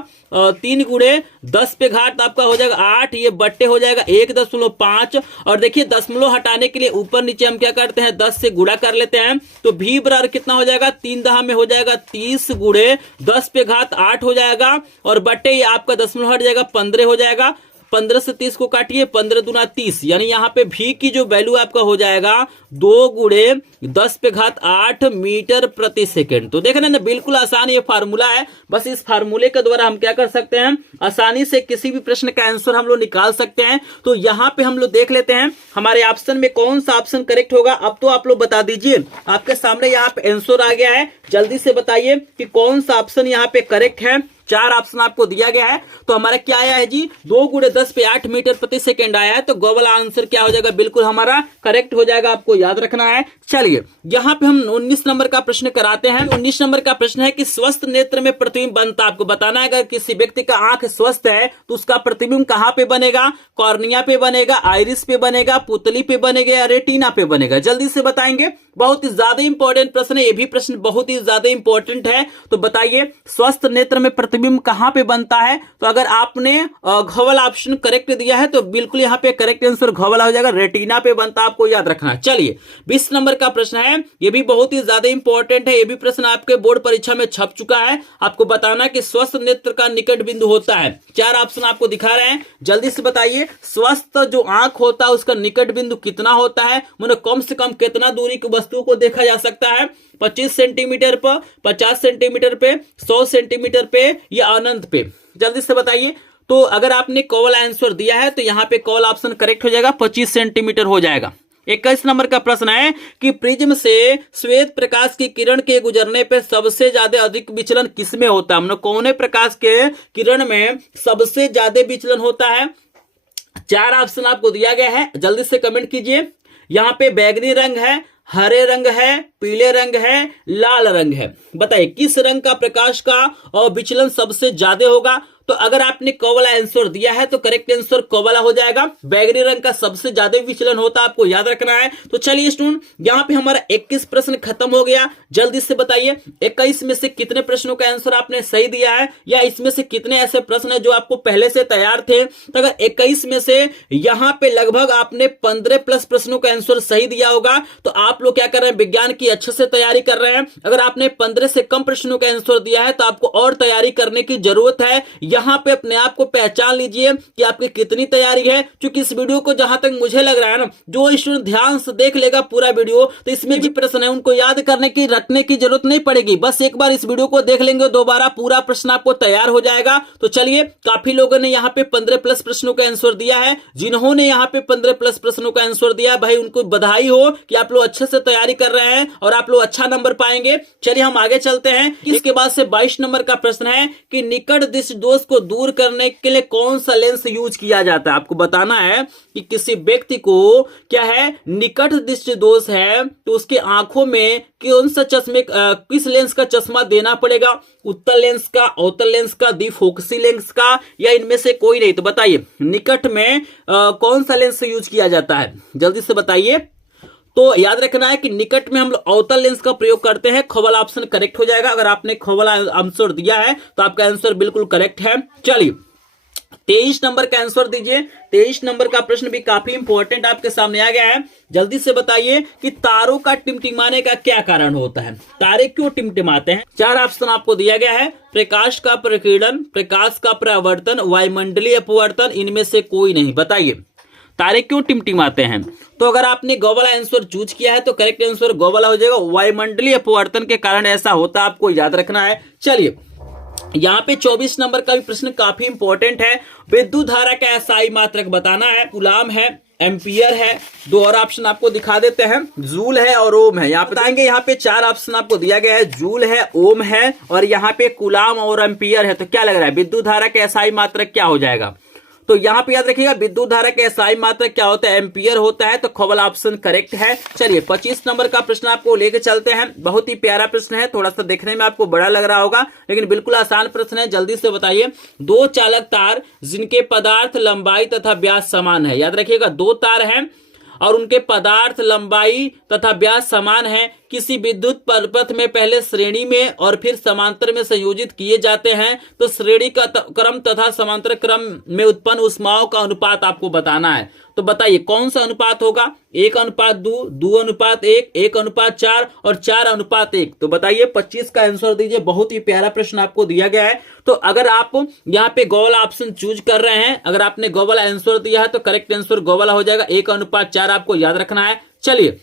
3 गुणे 10 पे घात आपका हो जाएगा 8, ये बट्टे हो जाएगा 1.5। और देखिए दशमलव हटाने के लिए ऊपर नीचे हम क्या करते हैं 10 से गुणा कर लेते हैं, तो v बराबर कितना हो जाएगा 3 दहा में हो जाएगा 30 गुणे 10 पे घात 8 हो जाएगा, और बट्टे ये आपका दशमलव हट जाएगा 15 हो जाएगा। 15 से 30 को काटिए, 15 दूना 30, यानी यहाँ पे v की जो वैल्यू आपका हो जाएगा 2 गुणे 10 पे घात 8 मीटर प्रति सेकेंड। तो देख रहे हैं ना, बिल्कुल आसान ये फार्मूला है। बस इस फार्मूले के द्वारा हम क्या कर सकते हैं, आसानी से किसी भी प्रश्न का आंसर हम लोग निकाल सकते हैं। तो यहाँ पे हम लोग देख लेते हैं हमारे ऑप्शन में कौन सा ऑप्शन करेक्ट होगा। अब तो आप लोग बता दीजिए, आपके सामने यहाँ पे आंसर आ गया है, जल्दी से बताइए कि कौन सा ऑप्शन यहाँ पे करेक्ट है। 4 ऑप्शन आपको दिया गया है, तो हमारा क्या आया है जी 2 गुणे 10 पे 8 मीटर प्रति सेकेंड आया है। तो ग वाला आंसर क्या हो जाएगा, बिल्कुल हमारा करेक्ट हो जाएगा, आपको याद रखना है। चलिए यहाँ पे हम 19 नंबर का प्रश्न कराते हैं। 19 नंबर का प्रश्न है कि स्वस्थ नेत्र में प्रतिबिंब बनता, आपको बताना है अगर किसी व्यक्ति का आंख स्वस्थ है तो उसका प्रतिबिंब कहां पे बनेगा, कॉर्निया पे बनेगा, आइरिस पे बनेगा, पुतली पे बनेगा या रेटिना पे बनेगा, जल्दी से बताएंगे। बहुत ही ज्यादा इंपॉर्टेंट प्रश्न है, ये भी प्रश्न बहुत ही ज्यादा इंपॉर्टेंट है। तो बताइए स्वस्थ नेत्र में प्रतिबिंब कहां पे बनता है। तो अगर आपने घ वाला ऑप्शन करेक्ट दिया है तो बिल्कुल यहाँ पे करेक्ट आंसर घ वाला हो जाएगा, रेटिना पे बनता है, आपको याद रखना है। चलिए 20 नंबर का प्रश्न है, ये भी बहुत ही ज्यादा इंपॉर्टेंट है, ये भी प्रश्न आपके बोर्ड परीक्षा में छप चुका है। आपको बताना कि स्वस्थ नेत्र का निकट बिंदु होता है। 4 ऑप्शन आपको दिखा रहे हैं, जल्दी से बताइए स्वस्थ जो आंख होता है उसका निकट बिंदु कितना होता है, मतलब कम से कम कितना दूरी की वस्तु को देखा जा सकता है, 25 सेंटीमीटर पर, 50 सेंटीमीटर पे, 100 सेंटीमीटर पे या अनंत पे, जल्दी से बताइए। तो अगर आपने कॉल आंसर दिया है तो यहाँ पे कॉल ऑप्शन करेक्ट हो जाएगा, 25 सेंटीमीटर हो जाएगा। 21 नंबर का प्रश्न है कि प्रिज्म से श्वेत प्रकाश की किरण के गुजरने पे सबसे ज्यादा अधिक विचलन किसमें होता है, मतलब कौन प्रकाश के किरण में सबसे ज्यादा विचलन होता है। 4 ऑप्शन आपको दिया गया है, जल्दी से कमेंट कीजिए। यहाँ पे बैगनी रंग है, हरे रंग है, पीले रंग है, लाल रंग है, बताइए किस रंग का प्रकाश का और विचलन सबसे ज्यादा होगा। तो अगर आपने क वाला आंसर दिया है तो करेक्ट आंसर क वाला हो जाएगा, बैगनी रंग का सबसे ज्यादा विचलन होता है, आपको याद रखना है। तो चलिए स्टूडेंट यहाँ पे हमारा 21 प्रश्न खत्म हो गया। जल्दी से बताइए 21 में से कितने प्रश्नों का आंसर आपने सही दिया है, या इसमें से कितने ऐसे प्रश्न है जो आपको पहले से तैयार थे। तो अगर 21 में से यहाँ पे लगभग आपने 15 प्लस प्रश्नों का आंसर सही दिया होगा तो आप लोग क्या कर रहे हैं, विज्ञान की अच्छे से तैयारी कर रहे हैं। अगर आपने 15 से कम प्रश्नों का आंसर दिया है तो आपको और तैयारी करने की जरूरत है। यहाँ पे अपने आप को पहचान लीजिए कि आपकी कितनी तैयारी है, क्योंकि इस वीडियो को जहां तक मुझे लग रहा है ना, जो स्टूडेंट ध्यान से देख लेगा पूरा वीडियो तो इसमें जो प्रश्न है उनको याद करने की रखने की जरूरत नहीं पड़ेगी, बस एक बार इस वीडियो को देख लेंगे दोबारा पूरा प्रश्न आपको तैयार हो जाएगा। तो चलिए काफी लोगों ने यहाँ पे 15 प्लस प्रश्नों का आंसर दिया है, जिन्होंने यहाँ पे 15 प्लस प्रश्नों का आंसर दिया भाई उनको बधाई हो कि आप लोग अच्छे से तैयारी कर रहे हैं और आप लोग अच्छा नंबर पाएंगे। चलिए हम आगे चलते हैं। इसके बाद से 22 नंबर का प्रश्न है कि निकट दृष्टि दोष को दूर करने के लिए कौन सा लेंस यूज किया जाता है। आपको बताना है कि किसी व्यक्ति को क्या है निकट दृष्टि दोष है तो उसके आंखों में कौन सा चश्मे किस लेंस का चश्मा देना पड़ेगा, उत्तल लेंस का, अवतल लेंस का, द्विफोकसी लेंस का, या इनमें से कोई नहीं। तो बताइए निकट में कौन सा लेंस यूज किया जाता है, जल्दी से बताइए। तो याद रखना है कि निकट में हम लोग अवतल लेंस का प्रयोग करते हैं। ख वाला ऑप्शन करेक्ट हो जाएगा। अगर आपने ख वाला आंसर दिया है तो आपका आंसर बिल्कुल करेक्ट है। चलिए 23 नंबर का आंसर दीजिए। 23 नंबर का प्रश्न भी काफी इंपॉर्टेंट आपके सामने आ गया है, जल्दी से बताइए कि तारों का टिमटिमाने का क्या कारण होता है, तारे क्यों टिमटिमाते हैं। 4 ऑप्शन आपको दिया गया है, प्रकाश का प्रकीर्णन, प्रकाश का परावर्तन, वायुमंडलीय अपवर्तन, इनमें से कोई नहीं। बताइए तारे क्यों टिमटिमाते हैं। तो अगर आपने ग वाला आंसर चूज किया है तो करेक्ट आंसर ग वाला हो जाएगा, वायुमंडलीय अपवर्तन के कारण ऐसा होता है, आपको याद रखना है। चलिए यहाँ पे 24 नंबर का भी प्रश्न काफी इंपॉर्टेंट है। विद्युत धारा का एसआई मात्रक बताना है, कूलाम है, एम्पियर है, 2 और ऑप्शन आपको दिखा देते हैं, जूल है और ओम है। यहाँ बताएंगे यहाँ पे 4 ऑप्शन आपको दिया गया है, जूल है, ओम है और यहाँ पे कूलाम और एम्पियर है। तो क्या लग रहा है विद्युत धारा का एसआई मात्रक क्या हो जाएगा। तो यहाँ पे याद रखिएगा विद्युत धारा के एसआई मात्रक क्या होता है, एम्पियर होता है। तो ख वाला ऑप्शन करेक्ट है। चलिए 25 नंबर का प्रश्न आपको लेके चलते हैं। बहुत ही प्यारा प्रश्न है, थोड़ा सा देखने में आपको बड़ा लग रहा होगा लेकिन बिल्कुल आसान प्रश्न है। जल्दी से बताइए, दो चालक तार जिनके पदार्थ लंबाई तथा व्यास समान है। याद रखिएगा दो तार हैं और उनके पदार्थ लंबाई तथा व्यास समान है, किसी विद्युत पथ में पहले श्रेणी में और फिर समांतर में संयोजित किए जाते हैं तो श्रेणी का क्रम तथा समांतर क्रम में उत्पन्न ऊष्माओं का अनुपात आपको बताना है। तो बताइए कौन सा अनुपात होगा, 1:2, 2:1, 1:4 और 4:1। तो बताइए 25 का आंसर दीजिए। बहुत ही प्यारा प्रश्न आपको दिया गया है। तो अगर आप यहाँ पे गो वाला ऑप्शन चूज कर रहे हैं, अगर आपने गो वाला आंसर दिया है तो करेक्ट आंसर गो वाला हो जाएगा, 1:4 आपको याद रखना है। चलिए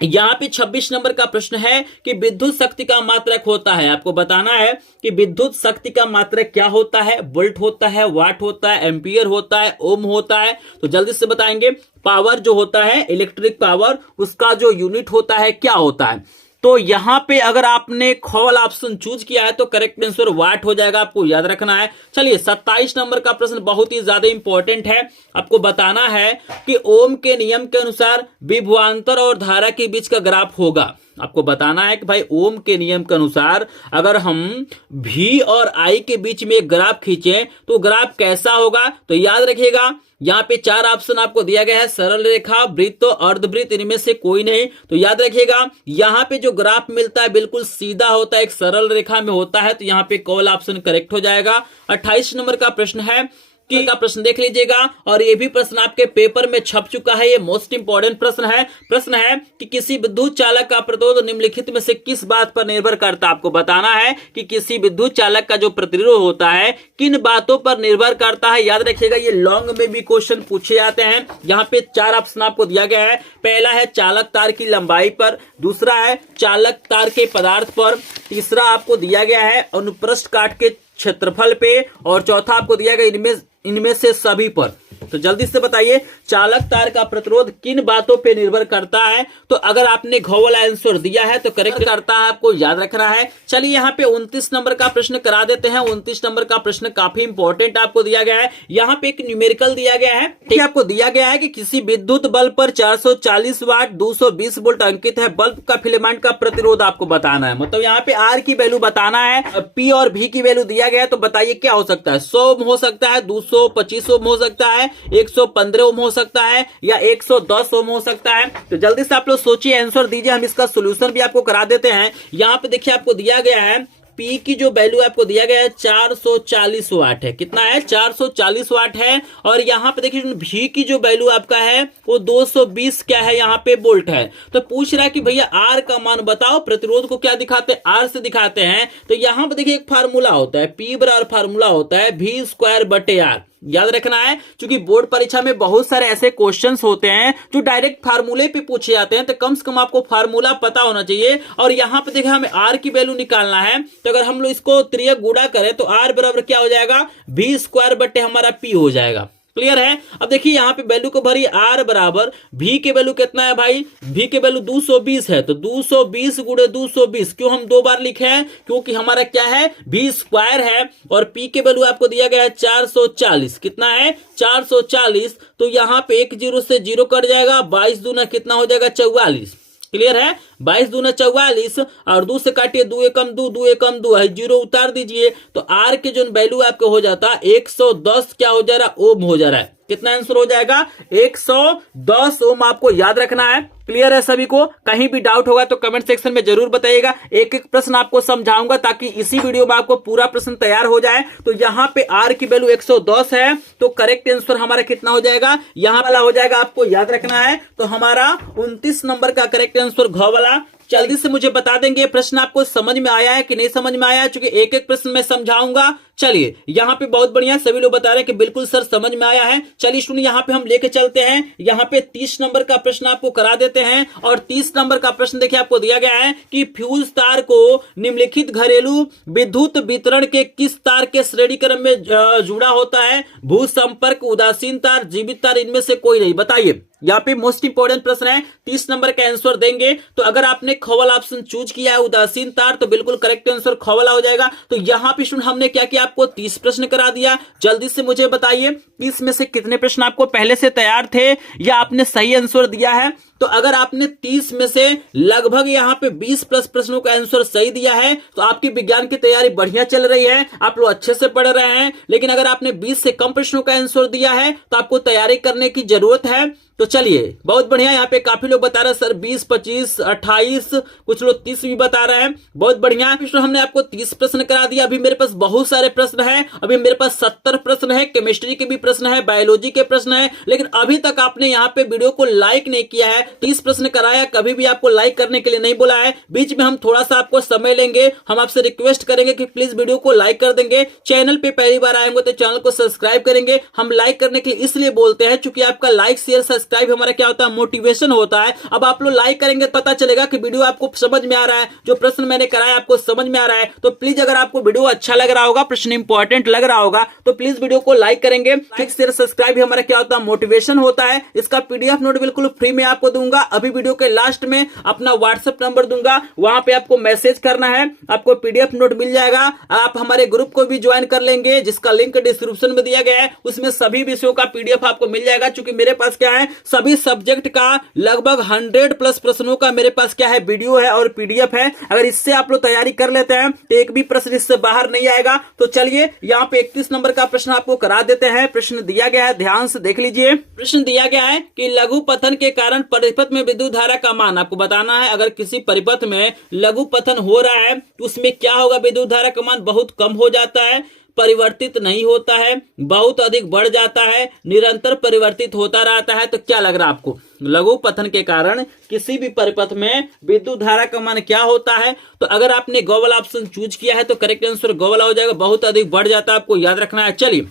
यहाँ पे 26 नंबर का प्रश्न है कि विद्युत शक्ति का मात्रक होता है। आपको बताना है कि विद्युत शक्ति का मात्रक क्या होता है, वोल्ट होता है, वाट होता है, एम्पियर होता है, ओम होता है। तो जल्दी से बताएंगे पावर जो होता है, इलेक्ट्रिक पावर, उसका जो यूनिट होता है क्या होता है। तो यहां पे अगर आपने ख वाला ऑप्शन चूज किया है तो करेक्ट आंसर वाट हो जाएगा, आपको याद रखना है। चलिए 27 नंबर का प्रश्न बहुत ही ज्यादा इंपॉर्टेंट है। आपको बताना है कि ओम के नियम के अनुसार विभवांतर और धारा के बीच का ग्राफ होगा। आपको बताना है कि भाई ओम के नियम के अनुसार अगर हम V और I के बीच में एक ग्राफ खींचें तो ग्राफ कैसा होगा। तो याद रखिएगा यहाँ पे 4 ऑप्शन आपको दिया गया है, सरल रेखा, वृत्त, अर्धवृत्त, इनमें से कोई नहीं। तो याद रखिएगा यहाँ पे जो ग्राफ मिलता है बिल्कुल सीधा होता है, एक सरल रेखा में होता है। तो यहाँ पे कॉल ऑप्शन करेक्ट हो जाएगा। 28 नंबर का प्रश्न है कि का प्रश्न देख लीजिएगा और ये भी प्रश्न आपके पेपर में छप चुका है। ये मोस्ट इंपॉर्टेंट प्रश्न है कि किसी विद्युत चालक का प्रतिरोध निम्नलिखित में से किस बात पर निर्भर करता है। आपको बताना है कि किसी विद्युत चालक का जो प्रतिरोध होता है किन बातों पर निर्भर करता है। याद रखिएगा ये लॉन्ग में भी क्वेश्चन पूछे जाते हैं। यहाँ पे 4 ऑप्शन आपको दिया गया है। पहला है चालक तार की लंबाई पर, दूसरा है चालक तार के पदार्थ पर, तीसरा आपको दिया गया है अनुप्रस्थ काट के क्षेत्रफल पे और चौथा आपको दिया गया इनमें से सभी पर। तो जल्दी से बताइए चालक तार का प्रतिरोध किन बातों पे निर्भर करता है। तो अगर आपने घ वाला आंसर दिया है तो करेक्ट करता है, आपको याद रखना है। चलिए यहाँ पे 29 नंबर का प्रश्न करा देते हैं। 29 नंबर का प्रश्न काफी इंपॉर्टेंट आपको दिया गया है। यहाँ पे एक न्यूमेरिकल दिया गया है। ठीक है, आपको दिया गया है कि किसी विद्युत बल्ब पर 440 वाट 220 वोल्ट अंकित है। बल्ब का फिलामेंट का प्रतिरोध आपको बताना है। मतलब यहाँ पे आर की वैल्यू बताना है, पी और भी की वैल्यू दिया गया है। तो बताइए क्या हो सकता है, 100 ओम हो सकता है, 225 ओम हो सकता है, 115 ओम हो सकता है या 110 ओम हो सकता है। तो जल्दी से आप लोग सोचिए, आंसर दीजिए। हम इसका सॉल्यूशन भी आपको करा देते हैं। यहाँ पे देखिए आपको दिया गया है पी की जो वैल्यू आपको दिया गया है 440 वाट है। कितना है, 440 वाट है। और यहाँ पे देखिए भी की जो वैल्यू आपका है वो 220 क्या है, यहाँ पे वोल्ट है। तो पूछ रहा है कि भैया आर का मान बताओ। प्रतिरोध को क्या दिखाते हैं, आर से दिखाते हैं। तो यहाँ पे देखिए एक फार्मूला होता है, पी बराबर फार्मूला होता है V²/R। याद रखना है क्योंकि बोर्ड परीक्षा में बहुत सारे ऐसे क्वेश्चंस होते हैं जो डायरेक्ट फार्मूले पे पूछे जाते हैं। तो कम से कम आपको फार्मूला पता होना चाहिए। और यहाँ पे देखिए हमें आर की वैल्यू निकालना है। तो अगर हम लोग इसको त्रियक गुणा करें तो आर बराबर क्या हो जाएगा, V² हमारा पी हो जाएगा। क्लियर है। अब देखिए यहाँ पे वैल्यू को भरी, आर बराबर भी के वैल्यू कितना है भाई, भी के वैल्यू 220 है। तो 220 गुणे 220 क्यों हम 2 बार लिखे हैं, क्योंकि हमारा क्या है V² है। और पी के वैल्यू आपको दिया गया है 440। कितना है, 440। तो यहाँ पे 1 0 से 0 कट जाएगा, 22 दूना कितना हो जाएगा, 44। क्लियर है, 22 दूना 44 और 2 से काटिए, 2 एकम 2, 2 एकम 2 है, 0 उतार दीजिए। तो आर के जो वैल्यू आपको हो जाता है 110 क्या हो जा रहा है, ओम हो जा रहा है। कितना आंसर हो जाएगा, 110 ओम आपको याद रखना है। क्लियर है सभी को। कहीं भी डाउट होगा तो कमेंट सेक्शन में जरूर बताइएगा। एक एक प्रश्न आपको समझाऊंगा ताकि इसी वीडियो में आपको पूरा प्रश्न तैयार हो जाए। तो यहाँ पे आर की वैल्यू 110 है। तो करेक्ट आंसर हमारा कितना हो जाएगा, यहाँ वाला हो जाएगा, आपको याद रखना है। तो हमारा 29 नंबर का करेक्ट आंसर घ वाला। जल्दी से मुझे बता देंगे प्रश्न आपको समझ में आया है कि नहीं समझ में आया है, क्योंकि एक एक प्रश्न मैं समझाऊंगा। चलिए यहाँ पे बहुत बढ़िया, सभी लोग बता रहे हैं कि बिल्कुल सर समझ में आया है। चलिए सुनिए, यहाँ पे हम लेके चलते हैं। यहाँ पे 30 नंबर का प्रश्न आपको करा देते हैं। और 30 नंबर का प्रश्न देखिए आपको दिया गया है कि फ्यूज तार को निम्नलिखित घरेलू विद्युत वितरण के किस तार के श्रेणी क्रम में जुड़ा होता है। भू संपर्क, उदासीन तार, जीवित तार, इनमें से कोई नहीं। बताइए यहाँ पे मोस्ट इंपोर्टेंट प्रश्न है, 30 नंबर का आंसर देंगे। तो अगर आपने ख वाला ऑप्शन चूज किया है उदासीन तार, तो बिल्कुल करेक्ट आंसर ख वाला हो जाएगा। तो यहाँ पे स्टूडेंट हमने क्या किया, आपको 30 प्रश्न करा दिया। जल्दी से मुझे बताइए 30 में से कितने प्रश्न आपको पहले से तैयार थे या आपने सही आंसर दिया है। तो अगर आपने 30 में से लगभग यहाँ पे 20 प्लस प्रश्नों का आंसर सही दिया है तो आपकी विज्ञान की तैयारी बढ़िया चल रही है, आप लोग अच्छे से पढ़ रहे हैं। लेकिन अगर आपने 20 से कम प्रश्नों का आंसर दिया है तो आपको तैयारी करने की जरूरत है। तो चलिए बहुत बढ़िया, यहाँ पे काफी लोग बता रहे हैं सर 20, 25, 28, कुछ लोग 30 भी बता रहे हैं, बहुत बढ़िया। तो हमने आपको 30 प्रश्न करा दिया। अभी मेरे पास बहुत सारे प्रश्न हैं, अभी मेरे पास 70 प्रश्न है, केमिस्ट्री के भी प्रश्न है, बायोलॉजी के प्रश्न है। लेकिन अभी तक आपने यहाँ पे वीडियो को लाइक नहीं किया है। 30 प्रश्न कराया, कभी भी आपको लाइक करने के लिए नहीं बोला है। बीच में हम थोड़ा सा आपको समय लेंगे, हम आपसे रिक्वेस्ट करेंगे कि प्लीज वीडियो को लाइक कर देंगे। चैनल पे पहली बार आएंगे तो चैनल को सब्सक्राइब करेंगे। हम लाइक करने के लिए इसलिए बोलते हैं क्योंकि आपका लाइक शेयर सब्सक्राइब हमारा क्या होता है, मोटिवेशन होता है। अब आप लोग लाइक करेंगे पता चलेगा कि वीडियो आपको समझ में आ रहा है, जो प्रश्न मैंने कराया आपको समझ में आ रहा है। तो प्लीज अगर आपको वीडियो अच्छा लग रहा होगा, प्रश्न इंपॉर्टेंट लग रहा होगा, तो प्लीज वीडियो को लाइक करेंगे। लाइक शेयर सब्सक्राइब हमारा क्या होता है, मोटिवेशन होता है। इसका पीडीएफ नोट बिल्कुल फ्री में आपको दूंगा। अभी वीडियो के लास्ट में अपना व्हाट्सएप नंबर दूंगा, वहां पे आपको मैसेज करना है, आपको पीडीएफ नोट मिल जाएगा। आप हमारे ग्रुप को भी ज्वाइन कर लेंगे जिसका लिंक डिस्क्रिप्शन में दिया गया है, उसमें सभी विषयों का पीडीएफ आपको मिल जाएगा। क्योंकि मेरे पास क्या है, सभी सब्जेक्ट का लगभग 100 प्लस प्रश्नों का मेरे पास क्या है, वीडियो है और पीडीएफ है। अगर इससे आप लोग तैयारी कर लेते हैं तो एक भी प्रश्न इससे बाहर नहीं आएगा। तो चलिए यहाँ पे 31 नंबर का प्रश्न आपको करा देते हैं। प्रश्न दिया गया है, ध्यान से देख लीजिए। प्रश्न दिया गया है कि लघु पतन के कारण परिपथ में विद्युत धारा का मान आपको बताना है। अगर किसी परिपथ में लघु पतन हो रहा है तो उसमें क्या होगा, विद्युत धारा का मान बहुत कम हो जाता है, परिवर्तित नहीं होता है, बहुत अधिक बढ़ जाता है, निरंतर परिवर्तित होता रहता है। तो क्या लग रहा है आपको, लघु पतन के कारण किसी भी परिपथ में विद्युत धारा का मान क्या होता है? तो अगर आपने गो वाला ऑप्शन चूज किया है तो करेक्ट आंसर गो वाला हो जाएगा, बहुत अधिक बढ़ जाता है, आपको याद रखना है। चलिए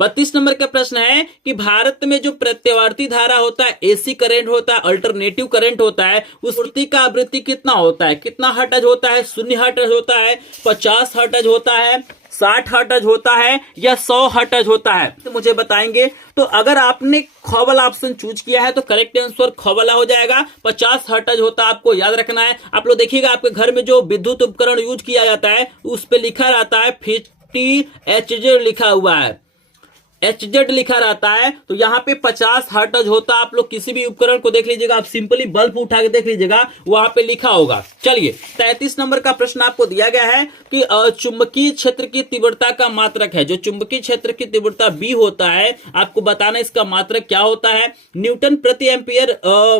32 नंबर का प्रश्न है कि भारत में जो प्रत्यावर्ती धारा होता है, एसी करंट होता है, अल्टरनेटिव करंट होता है, उस आवृत्ति का आवृत्ति कितना होता है, कितना हर्ट्ज होता है, 0 हर्ट्ज होता है, 50 हर्ट्ज होता है, 60 हर्ट्ज होता है या 100 हर्ट्ज होता है, तो मुझे बताएंगे। तो अगर आपने ख वाला ऑप्शन चूज किया है तो करेक्ट आंसर ख वाला हो जाएगा, 50 हर्ट्ज होता है, आपको याद रखना है। आप लोग देखिएगा आपके घर में जो विद्युत उपकरण यूज किया जाता है उस पर लिखा रहता है 50 HZ लिखा हुआ है, HZ लिखा रहता है। तो यहाँ पे 50 हर्ट्ज होता है। आप लोग किसी भी उपकरण को देख लीजिएगा, आप सिंपली बल्ब उठा के देख लीजिएगा, वहां पे लिखा होगा। चलिए 33 नंबर का प्रश्न आपको दिया गया है कि चुंबकीय क्षेत्र की तीव्रता का मात्रक है। जो चुंबकीय क्षेत्र की तीव्रता B होता है, आपको बताना इसका मात्रक क्या होता है। न्यूटन प्रति एम्पियर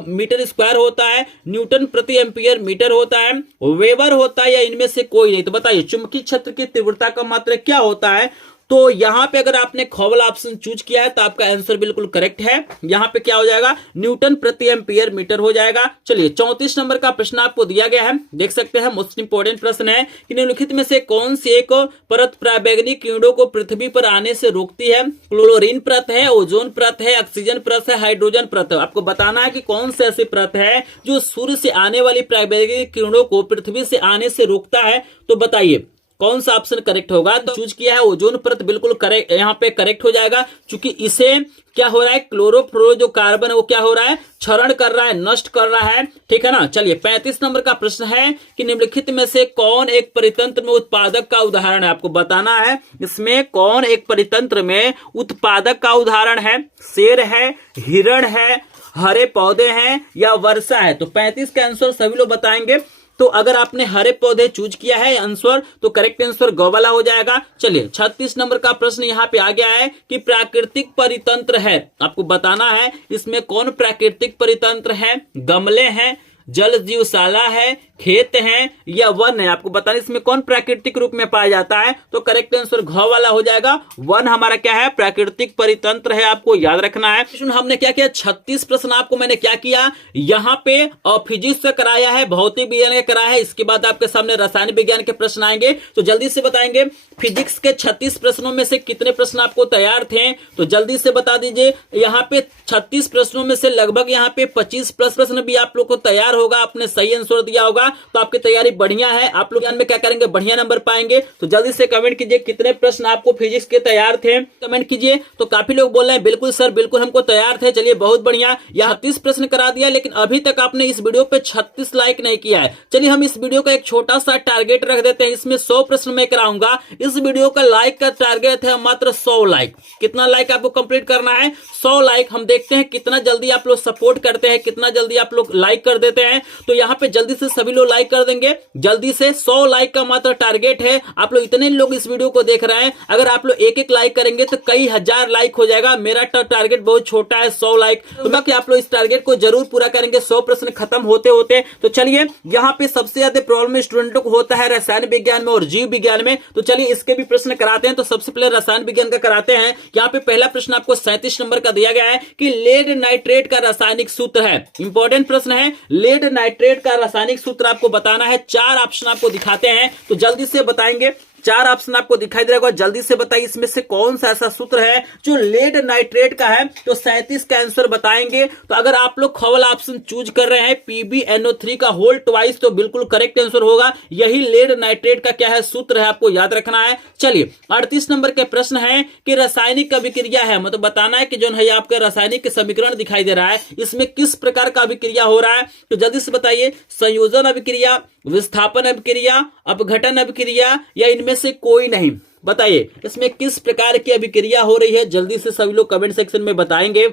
मीटर स्क्वायर होता है, न्यूटन प्रति एम्पियर मीटर होता है, वेबर होता है या इनमें से कोई नहीं। तो बताइए चुंबकीय क्षेत्र की तीव्रता का मात्रक क्या होता है। तो यहां पे अगर आपने ख वाला ऑप्शन चूज किया है तो आपका आंसर बिल्कुल करेक्ट है। यहां पे क्या हो जाएगा, न्यूटन प्रति एम्पियर मीटर हो जाएगा। चलिए 34 नंबर का प्रश्न आपको दिया गया है, देख सकते हैं, मोस्ट इंपोर्टेंट प्रश्न है कि निम्नलिखित में से कौन सी एक परत पराबैंगनी किरणों को पृथ्वी पर आने से रोकती है। क्लोरीन परत है, ओजोन परत है, ऑक्सीजन परत है, हाइड्रोजन परत है। आपको बताना है कि कौन सी ऐसी परत है जो सूर्य से आने वाली पराबैंगनी किरणों को पृथ्वी से आने से रोकता है। तो बताइए कौन सा ऑप्शन करेक्ट होगा। तो चूज किया है ओजोन परत, बिल्कुल करेक्ट, यहाँ पे करेक्ट हो जाएगा। क्योंकि इसे क्या हो रहा है, क्लोरोफ्लोरो जो कार्बन है वो क्या हो रहा है, क्षरण कर रहा है, नष्ट कर रहा है, ठीक है ना। चलिए 35 नंबर का प्रश्न है कि निम्नलिखित में से कौन एक परितंत्र में उत्पादक का उदाहरण है। आपको बताना है इसमें कौन एक परितंत्र में उत्पादक का उदाहरण है। शेर है, हिरण है, हरे पौधे हैं या वर्षा है। तो 35 का आंसर सभी लोग बताएंगे। तो अगर आपने हरे पौधे चूज किया है आंसर तो करेक्ट आंसर ग वाला हो जाएगा। चलिए 36 नंबर का प्रश्न यहाँ पे आ गया है कि प्राकृतिक परितंत्र है, आपको बताना है इसमें कौन प्राकृतिक परितंत्र है। गमले हैं, जल जीवशाला है, खेत हैं या वन है। आपको बताना इसमें कौन प्राकृतिक रूप में पाया जाता है। तो करेक्ट आंसर घ वाला हो जाएगा। वन हमारा क्या है, प्राकृतिक परितंत्र है, आपको याद रखना है। हमने क्या किया, 36 प्रश्न आपको मैंने क्या किया, यहाँ पे फिजिक्स से कराया है, भौतिक विज्ञान का कराया है, इसके बाद आपके सामने रसायन विज्ञान के प्रश्न आएंगे। तो जल्दी से बताएंगे फिजिक्स के 36 प्रश्नों में से कितने प्रश्न आपको तैयार थे, तो जल्दी से बता दीजिए। यहाँ पे 36 प्रश्नों में से लगभग यहाँ पे 25 प्लस प्रश्न भी आप लोग को तैयार होगा, आपने सही आंसर दिया होगा। रहेगा तो आपकी तैयारी बढ़िया है, आप लोग में क्या करेंगे, बढ़िया नंबर पाएंगे। तो जल्दी से कमेंट कीजिए कितने प्रश्न आपको फिजिक्स के तैयार थे, कमेंट कीजिए। तो काफी लोग बोल रहे हैं बिल्कुल सर बिल्कुल हमको तैयार थे। चलिए बहुत बढ़िया, यह 36 प्रश्न करा दिया, लेकिन अभी तक आपने इस वीडियो पे 36 लाइक नहीं किया है। चलिए हम इस वीडियो का एक छोटा सा टारगेट रख देते हैं, इसमें 100 प्रश्न मैं कराऊंगा। इस वीडियो का लाइक का टारगेट है मात्र 100 लाइक। कितना लाइक आपको कंप्लीट करना है, 100 लाइक। हम देखते हैं कितना जल्दी आप लोग सपोर्ट करते हैं, कितना जल्दी आप लोग लाइक कर देते हैं। तो यहाँ पे जल्दी से सभी लोग लाइक कर देंगे, जल्दी से 100 लाइक का मात्र टारगेट है। आप लोग इतने लोग इस वीडियो को देख रहे हैं, अगर आप लोग एक एक लाइक करेंगे तो कई हजार लाइक हो जाएगा। मेरा टारगेट बहुत छोटा है, 100 लाइक। तो बाकी आप लोग इस टारगेट को जरूर पूरा करेंगे 100 प्रश्न खत्म होते होते। तो चलिए, यहाँ पे सबसे ज्यादा प्रॉब्लम स्टूडेंटों को होता है रसायन विज्ञान में और जीव विज्ञान में। तो चलिए इसके भी प्रश्न कराते हैं। तो सबसे पहले रसायन विज्ञान का कराते हैं। यहाँ पे पहला प्रश्न आपको 37 नंबर का दिया गया है कि लेड नाइट्रेट का रासायनिक सूत्र है। इंपॉर्टेंट प्रश्न है, लेड नाइट्रेट का रासायनिक सूत्र आपको बताना है। 4 ऑप्शन आपको दिखाते हैं, तो जल्दी से बताएंगे। 4 ऑप्शन आपको दिखाई दे रहा होगा, जल्दी से बताइए इसमें से कौन सा ऐसा सूत्र है जो लेड नाइट्रेट का है। तो 37 का आंसर बताएंगे। तो अगर आप लोग ख वाला ऑप्शन चूज कर रहे हैं PbNO3 का होल ट्वाइस, तो बिल्कुल करेक्ट आंसर होगा। यही लेड नाइट्रेट का क्या है, सूत्र है, आपको याद रखना है। चलिए 38 नंबर के प्रश्न है कि रासायनिक अभिक्रिया है, मतलब बताना है कि जो है आपका रासायनिक समीकरण दिखाई दे रहा है, इसमें किस प्रकार का अभिक्रिया हो रहा है। तो जल्दी से बताइए, संयोजन अभिक्रिया, विस्थापन अभिक्रिया, अपघटन अभिक्रिया, या इनमें से कोई नहीं। बताइए इसमें किस प्रकार की अभिक्रिया हो रही है, जल्दी से सभी लोग कमेंट सेक्शन में बताएंगे।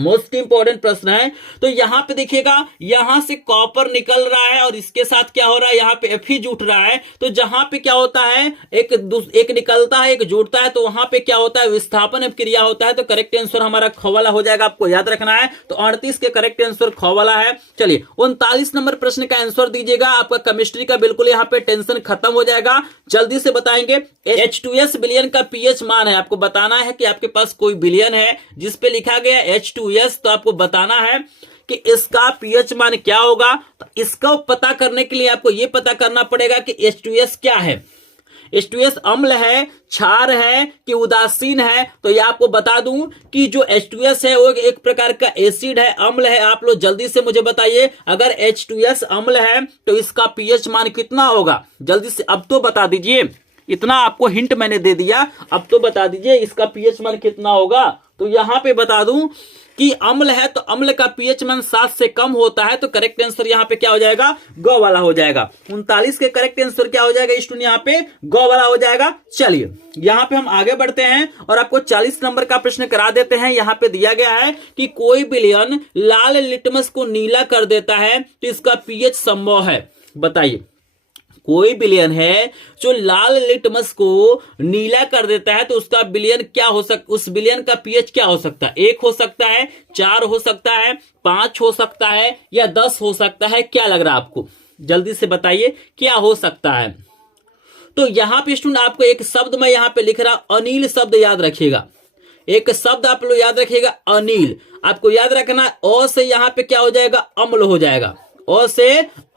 मोस्ट इंपॉर्टेंट प्रश्न है। तो यहां पे देखिएगा, यहां से कॉपर निकल रहा है और इसके साथ क्या हो रहा है, यहां पे Fe जुट रहा है। तो जहां पे क्या होता है, एक निकलता है एक जुटता है, तो वहां पे क्या होता है, विस्थापन अभिक्रिया होता है। तो करेक्ट आंसर हमारा ख वाला हो जाएगा, आपको याद रखना है। तो 38 के करेक्ट आंसर ख वाला है। चलिए 39 नंबर प्रश्न का आंसर दीजिएगा। आपका केमिस्ट्री का बिल्कुल यहाँ पे टेंशन खत्म हो जाएगा। जल्दी से बताएंगे, H2S विलयन का pH मान है, आपको बताना है कि आपके पास कोई विलयन है जिसपे लिखा गया H2S, तो आपको बताना है कि इसका pH मान क्या होगा। तो इसका पता करने के लिए आपको यह पता करना पड़ेगा कि H2S क्या है। H2S अम्ल है, क्षार है कि उदासीन है। तो ये आपको बता दूं कि जो H2S है वो एक प्रकार का एसिड है, अम्ल है। आप लोग जल्दी से मुझे बताइए, अगर H2S अम्ल है तो इसका pH मान कितना होगा, जल्दी से अब तो बता दीजिए। इतना आपको हिंट मैंने दे दिया, अब तो बता दीजिए इसका pH मान कितना होगा। तो यहां पे बता दूं कि अम्ल है तो अम्ल का pH मान 7 से कम होता है। तो करेक्ट आंसर यहाँ पे क्या हो जाएगा, ग वाला हो जाएगा। 39 के करेक्ट आंसर क्या हो जाएगा स्टूडेंट, यहाँ पे ग वाला हो जाएगा। चलिए यहाँ पे हम आगे बढ़ते हैं और आपको 40 नंबर का प्रश्न करा देते हैं। यहाँ पे दिया गया है कि कोई विलयन लाल लिटमस को नीला कर देता है तो इसका pH संभव है। बताइए, कोई विलयन है जो लाल लिटमस को नीला कर देता है तो उसका विलयन क्या हो सकता, उस विलयन का pH क्या हो सकता है। 1 हो सकता है, 4 हो सकता है, 5 हो सकता है, या 10 हो सकता है। क्या लग रहा है आपको, जल्दी से बताइए क्या हो सकता है। तो यहां पे स्टूडेंट आपको एक शब्द मैं यहां पे लिख रहा, अनिल शब्द याद रखिएगा। एक शब्द आप लोग याद रखिएगा, अनिल। आपको याद रखना, अ से यहां पे क्या हो जाएगा, अम्ल हो जाएगा। अ से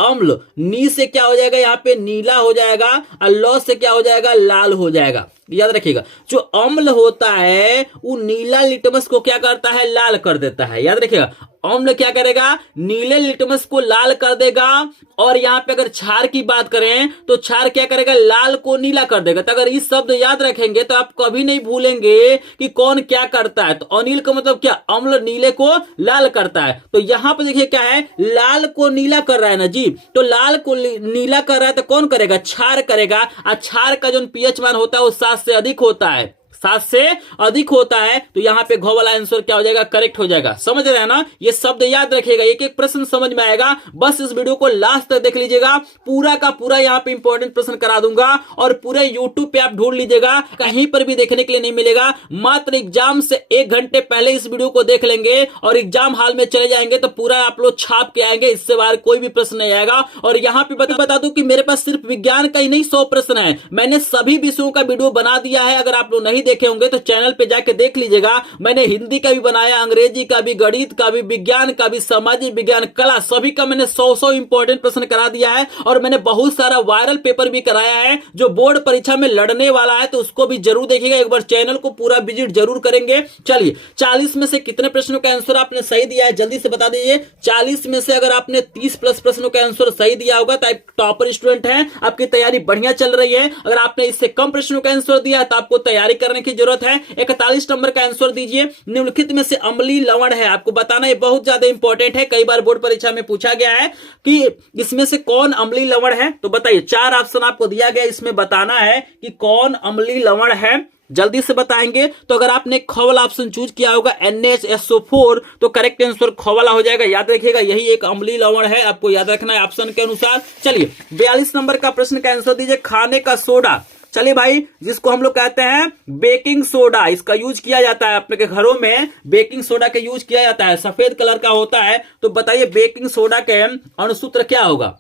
अम्ल, नी से क्या हो जाएगा, यहाँ पे नीला हो जाएगा, और ल से क्या हो जाएगा, लाल हो जाएगा। याद रखिएगा, जो अम्ल होता है वो नीला लिटमस को क्या करता है, लाल कर देता है। याद रखिएगा, अम्ल क्या करेगा, नीले लिटमस को लाल कर देगा। और यहाँ पे अगर क्षार की बात करें तो क्षार क्या करेगा, लाल को नीला कर देगा। तो अगर इस शब्द याद रखेंगे तो आप कभी नहीं भूलेंगे कि कौन क्या करता है। तो अनिल का मतलब क्या, अम्ल नीले को लाल करता है। तो यहाँ पे देखिए क्या है, लाल को नीला कर रहा है ना जी। तो लाल को नीला कर रहा है तो कौन करेगा, क्षार करेगा। और क्षार का जो pH मान होता है वो 7 से अधिक होता है, 7 से अधिक होता है। तो यहाँ पे घ वाला आंसर क्या हो जाएगा, करेक्ट हो जाएगा। समझ रहे हैं ना, ये शब्द याद रखिएगा, एक एक प्रश्न समझ में आएगा। बस इस वीडियो को लास्ट तक देख लीजिएगा, पूरा का पूरा यहाँ पे इंपॉर्टेंट प्रश्न करा दूंगा। और पूरे यूट्यूब पे आप ढूंढ लीजिएगा, कहीं पर भी देखने के लिए नहीं मिलेगा। मात्र एग्जाम से 1 घंटे पहले इस वीडियो को देख लेंगे और एग्जाम हॉल में चले जाएंगे तो पूरा आप लोग छाप के आएंगे, इससे बाहर कोई भी प्रश्न नहीं आएगा। और यहाँ पे बता दूं कि मेरे पास सिर्फ विज्ञान का ही नहीं 100 प्रश्न है। मैंने सभी विषयों का वीडियो बना दिया है, अगर आप लोग नहीं देखे होंगे तो चैनल पे जाके देख लीजिएगा, मैंने हिंदी का भी बनाया, अंग्रेजी का भी, गणित का भी, विज्ञान का भी, सामाजिक विज्ञान, कला, सभी का मैंने 100 इंपॉर्टेंट प्रश्न करा दिया है। और मैंने बहुत सारा वायरल पेपर भी कराया है जो बोर्ड परीक्षा में लड़ने वाला है, तो उसको भी जरूर देखिएगा। एक बार चैनल को पूरा विजिट जरूर करेंगे। चलिए, 40 में से कितने प्रश्नों का आंसर आपने सही दिया है जल्दी से बता दीजिए। 40 में से अगर आपने 30 प्लस प्रश्नों का आंसर सही दिया होगा तो आप टॉपर स्टूडेंट हैं, आपकी तैयारी बढ़िया चल रही है। अगर आपने इससे कम प्रश्नों का आंसर दिया तो आपको तैयारी करने की जरूरत है। 41 नंबर का आंसर दीजिए। निम्नलिखित में से अम्लीय लवण है, आपको बताना है, बहुत ज्यादा इंपॉर्टेंट है, कई बार बोर्ड परीक्षा में पूछा गया है कि इसमें से कौन अम्लीय लवण है। तो बताइए, 4 ऑप्शन आपको दिया गया, इसमें बताना है कि कौन अम्लीय लवण है, जल्दी से बताएंगे। तो अगर आपने ख वाला ऑप्शन चूज किया होगा NaHSO4 तो करेक्ट आंसर ख वाला हो जाएगा। याद रखिएगा, यही एक अम्लीय लवण है, आपको याद रखना है ऑप्शन के अनुसार। चलिए, 42 नंबर का प्रश्न का आंसर दीजिए। खाने का सोडा, चलिए भाई, जिसको हम लोग कहते हैं बेकिंग सोडा, इसका यूज किया जाता है अपने के घरों में, बेकिंग सोडा का यूज किया जाता है, सफेद कलर का होता है। तो बताइए बेकिंग सोडा के अणुसूत्र क्या होगा?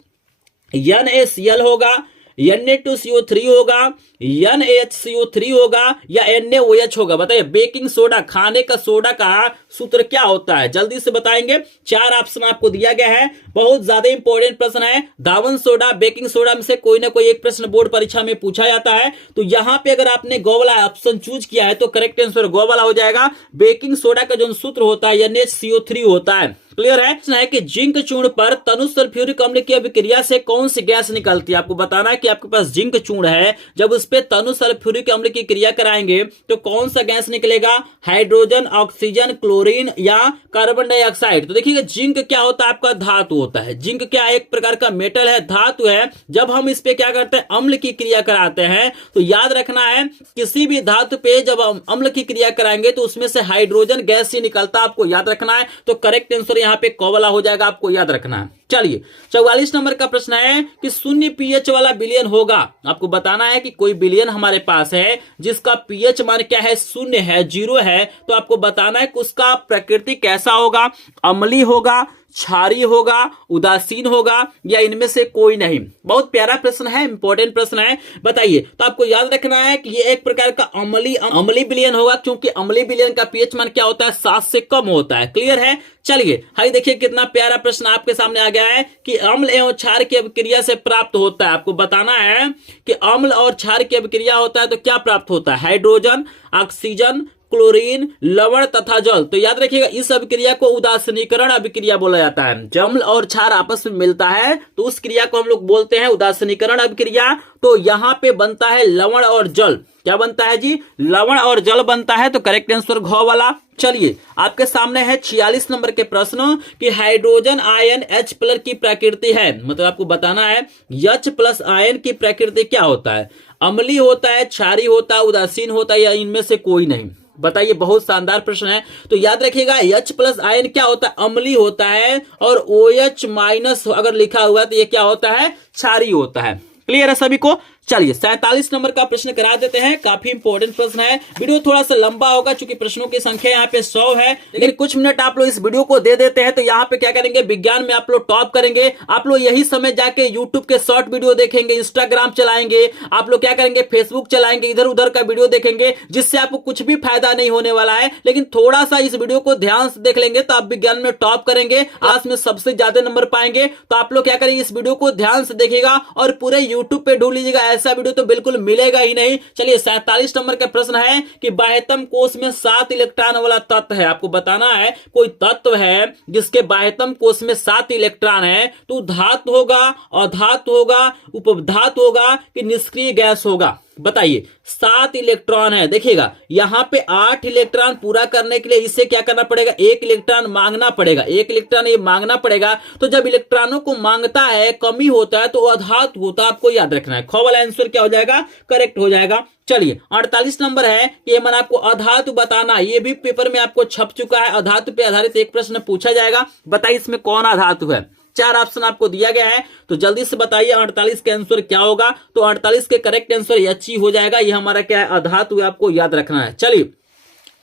NaCl होगा, Na2CO3 होगा, NaHCO3 होगा या NaOH होगा? बताइए बेकिंग सोडा, खाने का सोडा का सूत्र क्या होता है? जल्दी से बताएंगे। 4 ऑप्शन आपको दिया गया है, बहुत ज्यादा इंपॉर्टेंट प्रश्न है। दावन सोडा, बेकिंग सोडा में से कोई ना कोई एक प्रश्न बोर्ड परीक्षा में पूछा जाता है। तो यहां पे अगर आपने गो वाला ऑप्शन चूज किया है तो करेक्ट आंसर गो वाला हो जाएगा। बेकिंग सोडा का जो सूत्र होता है NaCO3 होता है। क्लियर है कि जिंक चूर्ण पर तनु सल्फ्यूरिक अम्ल की अभिक्रिया से कौन सी गैस निकलती है? आपको बताना है कि आपके पास जिंक चूर्ण है, जब उस पे तनु सल्फ्यूरिक अम्ल की क्रिया कराएंगे तो कौन सा गैस निकलेगा? हाइड्रोजन, ऑक्सीजन, क्लोरीन या कार्बन डाइऑक्साइड? तो देखिएगा, जिंक क्या होता है? आपका धातु होता है। जिंक क्या एक प्रकार का मेटल है, धातु है। जब हम इस पे क्या करते हैं? अम्ल की क्रिया कराते हैं। तो याद रखना है, किसी भी धातु पे जब हम अम्ल की क्रिया कराएंगे तो उसमें से हाइड्रोजन गैस ही निकलता है, आपको याद रखना है। तो करेक्ट आंसर यहाँ पे क वाला हो जाएगा, आपको याद रखना है। चलिए, 44 नंबर का प्रश्न है कि शून्य पीएच वाला बिलियन होगा। आपको बताना है कि कोई बिलियन हमारे पास है जिसका पीएच मान क्या है? शून्य है, 0 है। तो आपको बताना है कि उसका प्रकृति कैसा होगा? अम्लीय होगा, क्षारीय होगा, उदासीन होगा या इनमें से कोई नहीं? बहुत प्यारा प्रश्न है, इंपॉर्टेंट प्रश्न है, बताइए। तो आपको याद रखना है कि ये एक प्रकार का अम्लीय विलयन होगा, क्योंकि अम्लीय विलयन का पीएच मान क्या होता है? 7 से कम होता है। क्लियर है? चलिए, हाई देखिए कितना प्यारा प्रश्न आपके सामने आ गया है कि अम्ल एवं क्षार की अभिक्रिया से प्राप्त होता है। आपको बताना है कि अम्ल और क्षार की अभिक्रिया होता है तो क्या प्राप्त होता है? हाइड्रोजन, ऑक्सीजन, क्लोरीन, लवण तथा जल। तो याद रखिएगा, इस अभिक्रिया को उदासीनीकरण अभिक्रिया बोला जाता है। जब अम्ल और क्षार आपस में मिलता है तो उस क्रिया को हम लोग बोलते हैं उदासीनीकरण अभिक्रिया। तो यहां पे बनता है लवण और जल। क्या बनता है जी? लवण और जल बनता है। तो करेक्ट आंसर घ वाला। चलिए, आपके सामने है 46 नंबर के प्रश्न कि हाइड्रोजन आयन H प्लस की प्रकृति है। मतलब आपको बताना है H प्लस आयन की प्रकृति क्या होता है? अम्लीय होता है, क्षारीय होता है, उदासीन होता है या इनमें से कोई नहीं? बताइए, बहुत शानदार प्रश्न है। तो याद रखिएगा, H प्लस आयन क्या होता है? अम्लीय होता है। और OH माइनस अगर लिखा हुआ तो ये क्या होता है? क्षारीय होता है। क्लियर है सभी को? चलिए, 47 नंबर का प्रश्न करा देते हैं, काफी इंपॉर्टेंट प्रश्न है। वीडियो थोड़ा सा लंबा होगा क्योंकि प्रश्नों की संख्या यहाँ पे 100 है, लेकिन कुछ मिनट आप लोग इस वीडियो को दे देते हैं तो यहाँ पे क्या करेंगे? विज्ञान में आप लोग टॉप करेंगे। आप लोग यही समय जाके यूट्यूब के शॉर्ट वीडियो देखेंगे, इंस्टाग्राम चलाएंगे, आप लोग क्या करेंगे? फेसबुक चलाएंगे, इधर उधर का वीडियो देखेंगे, जिससे आपको कुछ भी फायदा नहीं होने वाला है। लेकिन थोड़ा सा इस वीडियो को ध्यान से देख लेंगे तो आप विज्ञान में टॉप करेंगे, आज में सबसे ज्यादा नंबर पाएंगे। तो आप लोग क्या करेंगे? इस वीडियो को ध्यान से देखिएगा और पूरे यूट्यूब पे ढूंढ लीजिएगा, ऐसा वीडियो तो बिल्कुल मिलेगा ही नहीं। चलिए, 47 नंबर का प्रश्न है कि बाह्यतम कोश में 7 इलेक्ट्रॉन वाला तत्व है। आपको बताना है कोई तत्व है जिसके बाह्यतम कोश में 7 इलेक्ट्रॉन है, तो धातु होगा, अधातु होगा, उपधातु होगा कि निष्क्रिय गैस होगा? बताइए, 7 इलेक्ट्रॉन है। देखिएगा, यहां पे 8 इलेक्ट्रॉन पूरा करने के लिए इसे क्या करना पड़ेगा? 1 इलेक्ट्रॉन मांगना पड़ेगा, 1 इलेक्ट्रॉन ये मांगना पड़ेगा। तो जब इलेक्ट्रॉनों को मांगता है, कमी होता है, तो अधातु होता है। आपको याद रखना है, ख वाला आंसर क्या हो जाएगा? करेक्ट हो जाएगा। चलिए, 48 नंबर है कि मैंने आपको अधातु बताना, ये भी पेपर में आपको छप चुका है। अधातु पे आधारित एक प्रश्न पूछा जाएगा, बताइए इसमें कौन अधातु है? 4 ऑप्शन आपको दिया गया है, तो जल्दी से बताइए 48 के आंसर क्या होगा? तो 48 के करेक्ट आंसर H ही हो जाएगा। ये हमारा क्या है? अधातु है, आपको याद रखना है। चलिए,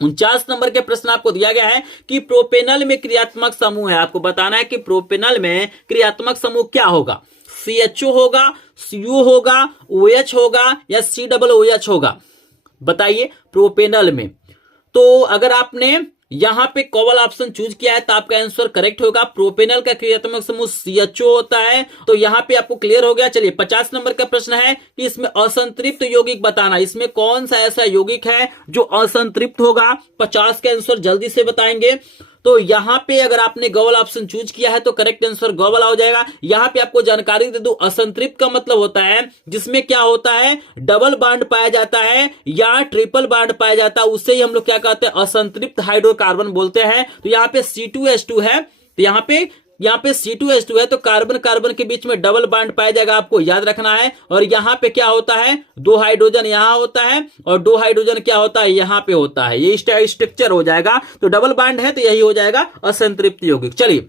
49 नंबर के प्रश्न आपको दिया गया है कि प्रोपेनल में क्रियात्मक समूह है। आपको बताना है कि प्रोपेनल में क्रियात्मक समूह क्या होगा? CHO होगा, CU होगा, OH होगा या COOH होगा? बताइए प्रोपेनल में। तो अगर आपने यहां पे कॉवल ऑप्शन चूज किया है तो आपका आंसर करेक्ट होगा। प्रोपेनल का क्रियात्मक समूह CHO होता है। तो यहां पे आपको क्लियर हो गया। चलिए 50 नंबर का प्रश्न है कि इसमें असंतृप्त यौगिक बताना। इसमें कौन सा ऐसा यौगिक है जो असंतृप्त होगा? 50 का आंसर जल्दी से बताएंगे। तो यहां पे अगर आपने गॉवल ऑप्शन चूज किया है तो करेक्ट आंसर गॉवल हो जाएगा। यहां पे आपको जानकारी दे दूं, असंतृप्त का मतलब होता है जिसमें क्या होता है, डबल बॉन्ड पाया जाता है या ट्रिपल बॉन्ड पाया जाता है, उससे ही हम लोग क्या कहते हैं, असंतृप्त हाइड्रोकार्बन बोलते हैं। तो यहां पे C2H2 है, तो यहां पे C2H2 है तो कार्बन कार्बन के बीच में डबल बॉन्ड पाया जाएगा, आपको याद रखना है। और यहां पे क्या होता है, 2 हाइड्रोजन यहां होता है और 2 हाइड्रोजन क्या होता है, यहां पे होता है। ये स्ट्रक्चर हो जाएगा। तो डबल बॉन्ड है तो यही हो जाएगा असंतृप्त यौगिक। चलिए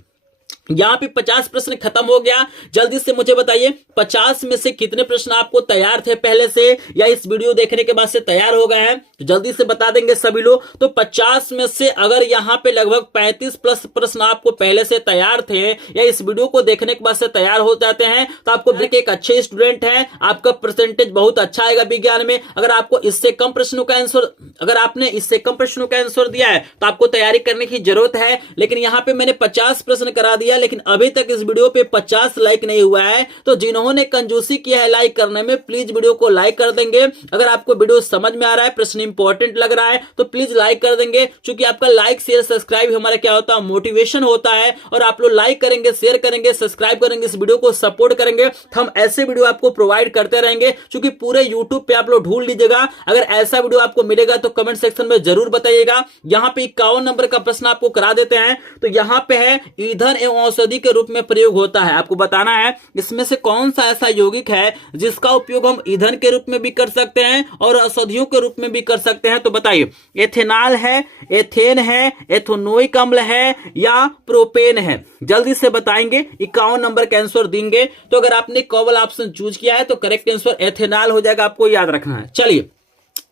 यहां पे 50 प्रश्न खत्म हो गया। जल्दी से मुझे बताइए 50 में से कितने प्रश्न आपको तैयार थे पहले से या इस वीडियो देखने के बाद से तैयार हो गए हैं? तो जल्दी से बता देंगे सभी लोग। तो 50 में से अगर यहां पे लगभग 35 प्लस प्रश्न आपको पहले से तैयार थे या इस वीडियो को देखने के बाद से तैयार हो जाते हैं तो आपको एक अच्छे स्टूडेंट है, आपका परसेंटेज बहुत अच्छा आएगा विज्ञान में। अगर आपको इससे कम प्रश्नों का आंसर, अगर आपने इससे कम प्रश्नों का आंसर दिया है तो आपको तैयारी करने की जरूरत है। लेकिन यहां पे मैंने 50 प्रश्न करा दिया, लेकिन अभी तक इस वीडियो पे 50 लाइक नहीं हुआ है। तो जिन्होंने कंजूसी किया है लाइक करने में, प्लीज वीडियो को लाइक कर देंगे। अगर आपको वीडियो समझ में आ रहा है, प्रश्न इंपॉर्टेंट लग रहा है तो प्लीज लाइक कर देंगे, क्योंकि आपका लाइक शेयर सब्सक्राइब हमारा क्या होता है, मोटिवेशन होता है। और आप लोग लाइक करेंगे, शेयर करेंगे, सब्सक्राइब करेंगे, इस वीडियो को सपोर्ट करेंगे, हम ऐसे वीडियो आपको प्रोवाइड करते रहेंगे। क्योंकि पूरे यूट्यूब पे आप लोग ढूंढ लीजिएगा, अगर ऐसा वीडियो आपको मिलेगा तो कमेंट सेक्शन में जरूर बताइएगा। यहां पे 51 नंबर का प्रश्न आपको करा देते हैं। तो यहां पे है ईंधन एवं औषधि के रूप में प्रयोग होता है। आपको बताना है इसमें से कौन सा ऐसा यौगिक है जिसका उपयोग हम ईंधन के रूप में भी कर सकते हैं और औषधियों के रूप में भी कर सकते हैं। तो बताइए एथेनॉल है, एथेन है, एथेनोइक अम्ल है या प्रोपेन है? जल्दी से बताएंगे। 51 नंबर का आंसर देंगे। तो अगर आपने कॉवल ऑप्शन चूज किया है तो करेक्ट आंसर एथेनॉल हो जाएगा, आपको याद रखना है। चलिए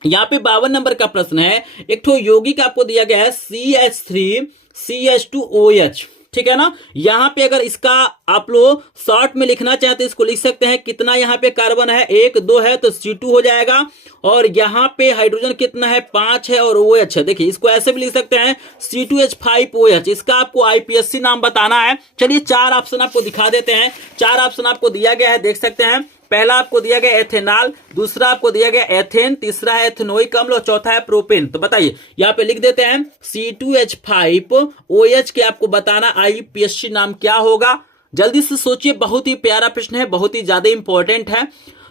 यहां पे 52 नंबर का प्रश्न है। एक तो यौगिक आपको दिया गया है CH3CH2OH, ठीक है ना। यहां पे अगर इसका आप लोग शॉर्ट में लिखना चाहते हैं इसको लिख सकते हैं। कितना यहां पे कार्बन है, 1 2 है तो C2 हो जाएगा। और यहां पे हाइड्रोजन कितना है, 5 है और OH है। देखिए इसको ऐसे भी लिख सकते हैं C2H5OH। इसका आपको IPSC नाम बताना है। चलिए 4 ऑप्शन आपको दिखा देते हैं। 4 ऑप्शन आपको दिया गया है, देख सकते हैं। पहला आपको दिया गया एथेनॉल, दूसरा आपको दिया गया एथेन, तीसरा है एथेनोइक अम्ल और चौथा है प्रोपेन। तो बताइए यहां पे लिख देते हैं C2H5OH के आपको बताना IPSC नाम क्या होगा। जल्दी से सोचिए, बहुत ही प्यारा प्रश्न है, बहुत ही ज्यादा इंपॉर्टेंट है।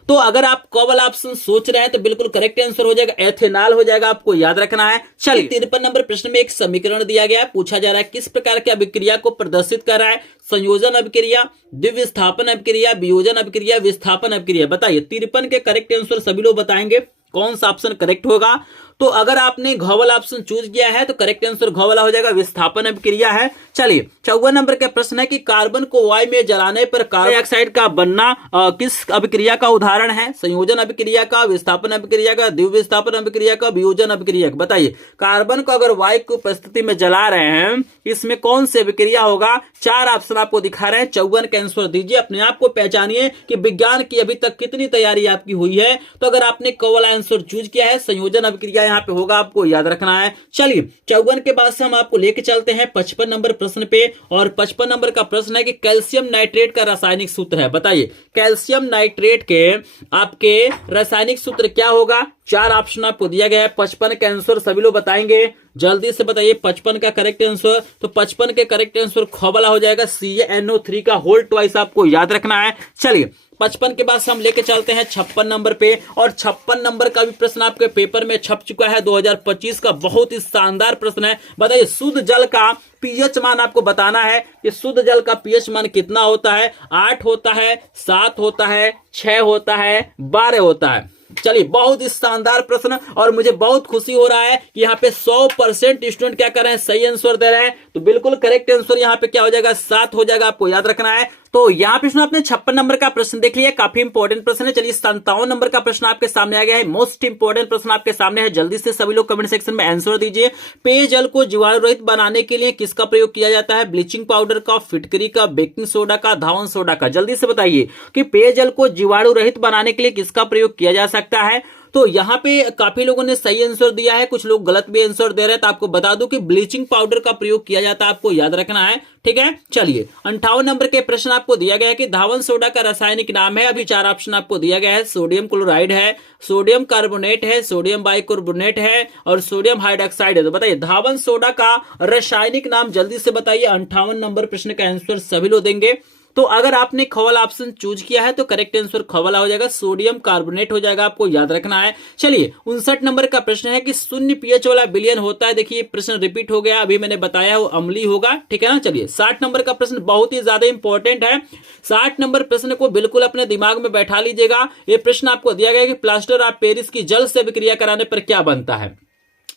तो अगर आप कॉवल ऑप्शन सोच रहे हैं तो बिल्कुल करेक्ट आंसर हो जाएगा एथेनॉल हो जाएगा, आपको याद रखना है। चलिए 53 नंबर प्रश्न में एक समीकरण दिया गया है, पूछा जा रहा है किस प्रकार की अभिक्रिया को प्रदर्शित कर रहा है? संयोजन अभिक्रिया, द्विविस्थापन अभिक्रिया, वियोजन अभिक्रिया, विस्थापन अभिक्रिया। बताइए 53 के करेक्ट आंसर सभी लोग बताएंगे कौन सा ऑप्शन करेक्ट होगा। तो अगर आपने घोवल ऑप्शन चूज किया है तो करेक्ट आंसर घोवला हो जाएगा, विस्थापन अभिक्रिया है। चलिए 54 नंबर का प्रश्न है कि कार्बन को वायु में जलाने पर कार्बन डाइऑक्साइड का बनना किस अभिक्रिया का उदाहरण है? संयोजन अभिक्रिया का, विस्थापन अभिक्रिया का, द्विविस्थापन अभिक्रिया का, वियोजन अभिक्रिया का। बताइए कार्बन को अगर वायु की उपस्थिति में जला रहे हैं इसमें कौन सी अभिक्रिया होगा? 4 ऑप्शन आपको दिखा रहे हैं। 54 का आंसर दीजिए, अपने आप को पहचानिए कि विज्ञान की अभी तक कितनी तैयारी आपकी हुई है। तो अगर आपने कॉवल आंसर चूज किया है संयोजन अभिक्रिया यहाँ पे होगा, आपको याद रखना है। चलिए 54 के बाद से हम आपको लेके चलते हैं 55 नंबर प्रश्न पे। और 55 नंबर का प्रश्न है कि कैल्शियम नाइट्रेट का रासायनिक सूत्र है। बताइए कैल्शियम नाइट्रेट के आपके रासायनिक सूत्र क्या होगा? 4 ऑप्शन आपको दिया गया है। 55 का आंसर सभी लोग बताएंगे, जल्दी से बताइए 55 का करेक्ट आंसर। तो 55 के करेक्ट आंसर खोबला हो जाएगा, CaNO3 का होल ट्वाइस, आपको याद रखना है। चलिए 55 के बाद से हम लेके चलते हैं 56 नंबर पे। और 56 नंबर का भी प्रश्न आपके पेपर में छप चुका है 2025 का, बहुत ही शानदार प्रश्न है। बताइए शुद्ध जल का पीएच मान आपको बताना है कि शुद्ध जल का पीएच मान कितना होता है? 8 होता है, 7 होता है, 6 होता है, 12 होता है। चलिए बहुत ही शानदार प्रश्न और मुझे बहुत खुशी हो रहा है कि यहाँ पे 100% स्टूडेंट क्या कर रहे हैं, सही आंसर दे रहे हैं। तो बिल्कुल करेक्ट आंसर यहाँ पे क्या हो जाएगा, 7 हो जाएगा, आपको याद रखना है। तो यहाँ पे आपने 56 नंबर का प्रश्न देख लिया, काफी इंपॉर्टेंट प्रश्न है। चलिए 57 नंबर का प्रश्न आपके सामने आ गया है, मोस्ट इंपॉर्टेंट प्रश्न आपके सामने है। जल्दी से सभी लोग कमेंट सेक्शन में आंसर दीजिए। पेयजल को जीवाणु रहित बनाने के लिए किसका प्रयोग किया जाता है? ब्लीचिंग पाउडर का, फिटकरी का, बेकिंग सोडा का, धावन सोडा का। जल्दी से बताइए कि पेयजल को जीवाणु रहित बनाने के लिए किसका प्रयोग किया जा सकता है? तो यहाँ पे काफी लोगों ने सही आंसर दिया है, कुछ लोग गलत भी आंसर दे रहे हैं। तो आपको बता दूं कि ब्लीचिंग पाउडर का प्रयोग किया जाता है, आपको याद रखना है, ठीक है। चलिए 58 नंबर के प्रश्न आपको दिया गया है कि धावन सोडा का रासायनिक नाम है। अभी 4 ऑप्शन आपको दिया गया है, सोडियम क्लोराइड है, सोडियम कार्बोनेट है, सोडियम बाइकार्बोनेट है और सोडियम हाइड्रोक्साइड है। तो बताइए धावन सोडा का रासायनिक नाम जल्दी से बताइए। 58 नंबर प्रश्न का आंसर सभी लोग देंगे। तो अगर आपने ख वाला ऑप्शन चूज किया है तो करेक्ट आंसर ख वाला हो जाएगा, सोडियम कार्बोनेट हो जाएगा, आपको याद रखना है। चलिए 59 नंबर का प्रश्न है कि शून्य पीएच वाला विलयन होता है। देखिए प्रश्न रिपीट हो गया, अभी मैंने बताया वो अम्लीय होगा, ठीक है ना। चलिए 60 नंबर का प्रश्न बहुत ही ज्यादा इंपॉर्टेंट है। 60 नंबर प्रश्न को बिल्कुल अपने दिमाग में बैठा लीजिएगा। ये प्रश्न आपको दिया गया है कि प्लास्टर ऑफ पेरिस की जल से विक्रिया कराने पर क्या बनता है।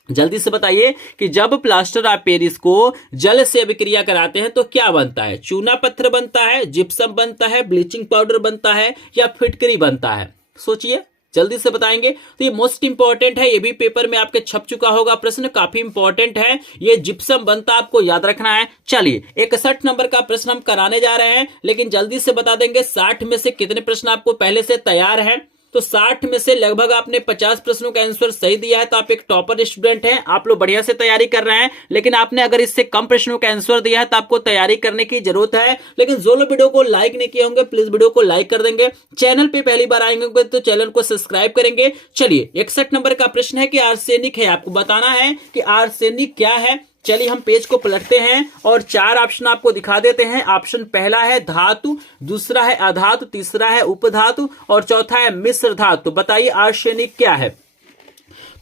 जल्दी से बताइए कि जब प्लास्टर ऑफ पेरिस को जल से अभिक्रिया कराते हैं तो क्या बनता है। चूना पत्थर बनता है, जिप्सम बनता है, ब्लीचिंग पाउडर बनता है या फिटकरी बनता है। सोचिए, जल्दी से बताएंगे। तो ये मोस्ट इंपॉर्टेंट है, ये भी पेपर में आपके छप चुका होगा प्रश्न, काफी इंपॉर्टेंट है। ये जिप्सम बनता है, आपको याद रखना है। चलिए 61 नंबर का प्रश्न हम कराने जा रहे हैं, लेकिन जल्दी से बता देंगे 60 में से कितने प्रश्न आपको पहले से तैयार है। तो 60 में से लगभग आपने 50 प्रश्नों का आंसर सही दिया है, तो आप एक टॉपर स्टूडेंट हैं, आप लोग बढ़िया से तैयारी कर रहे हैं। लेकिन आपने अगर इससे कम प्रश्नों का आंसर दिया है तो आपको तैयारी करने की जरूरत है। लेकिन जो लोग वीडियो को लाइक नहीं किए होंगे प्लीज वीडियो को लाइक कर देंगे। चैनल पे पहली बार आएंगे तो चैनल को सब्सक्राइब करेंगे। चलिए 61 नंबर का प्रश्न है कि आर्सेनिक है, आपको बताना है कि आर्सेनिक क्या है। चलिए हम पेज को पलटते हैं और 4 ऑप्शन आपको दिखा देते हैं। ऑप्शन पहला है धातु, दूसरा है अधातु, तीसरा है उपधातु और चौथा है मिश्र धातु। तो बताइए आर्सेनिक क्या है।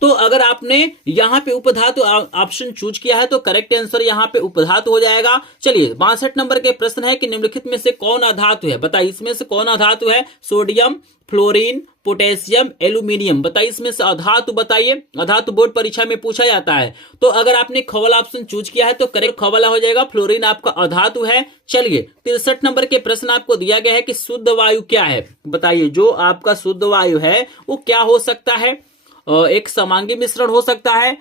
तो अगर आपने यहां पे उपधातु ऑप्शन चूज किया है तो करेक्ट आंसर यहां पे उपधातु हो जाएगा। चलिए 62 नंबर के प्रश्न है कि निम्नलिखित में से कौन अधातु है। बताइए इसमें से कौन अधातु है। Sodium, fluorine, potassium, aluminium. बताइए इसमें से अधातु बताइए। अधातु बोर्ड परीक्षा में पूछा जाता है। तो अगर आपने ख वाला ऑप्शन चूज किया है तो करेक्ट ख वाला हो जाएगा, फ्लोरीन आपका अधातु है। चलिए 63 नंबर के प्रश्न आपको दिया गया है कि शुद्ध वायु क्या है। बताइए जो आपका शुद्ध वायु है वो क्या हो सकता है। एक समांगी मिश्रण हो सकता है,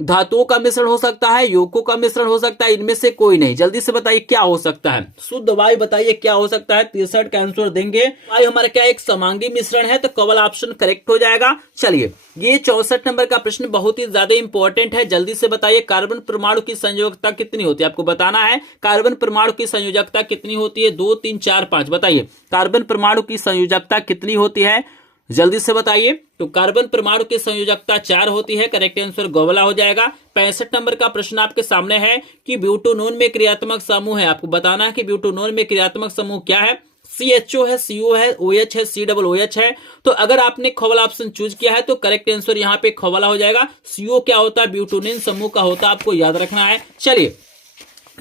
धातुओं का मिश्रण हो सकता है, यौगिकों का मिश्रण हो सकता है, इनमें से कोई नहीं। जल्दी से बताइए क्या हो सकता है। शुद्ध वायु बताइए क्या हो सकता है। 63 का आंसर देंगे। वायु हमारा क्या एक समांगी मिश्रण है, तो कवल ऑप्शन करेक्ट हो जाएगा। चलिए ये 64 नंबर का प्रश्न बहुत ही ज्यादा इंपॉर्टेंट है। जल्दी से बताइए कार्बन परमाणु की संयोजकता कितनी होती है। आपको बताना है कार्बन परमाणु की संयोजकता कितनी होती है। 2, 3, 4, 5 बताइए कार्बन परमाणु की संयोजकता कितनी होती है। जल्दी से बताइए। तो कार्बन परमाणु की संयोजकता 4 होती है, करेक्ट आंसर गोवला हो जाएगा। 65 नंबर का प्रश्न आपके सामने है कि ब्यूटेनॉन में क्रियात्मक समूह है। आपको बताना है कि ब्यूटेनॉन में क्रियात्मक समूह क्या है। CHO है, CO है, OH है, COOH है। तो अगर आपने ख वाला ऑप्शन चूज किया है तो करेक्ट आंसर यहाँ पे ख वाला हो जाएगा। CO क्या होता है, ब्यूटेनॉन समूह का होता है, आपको याद रखना है। चलिए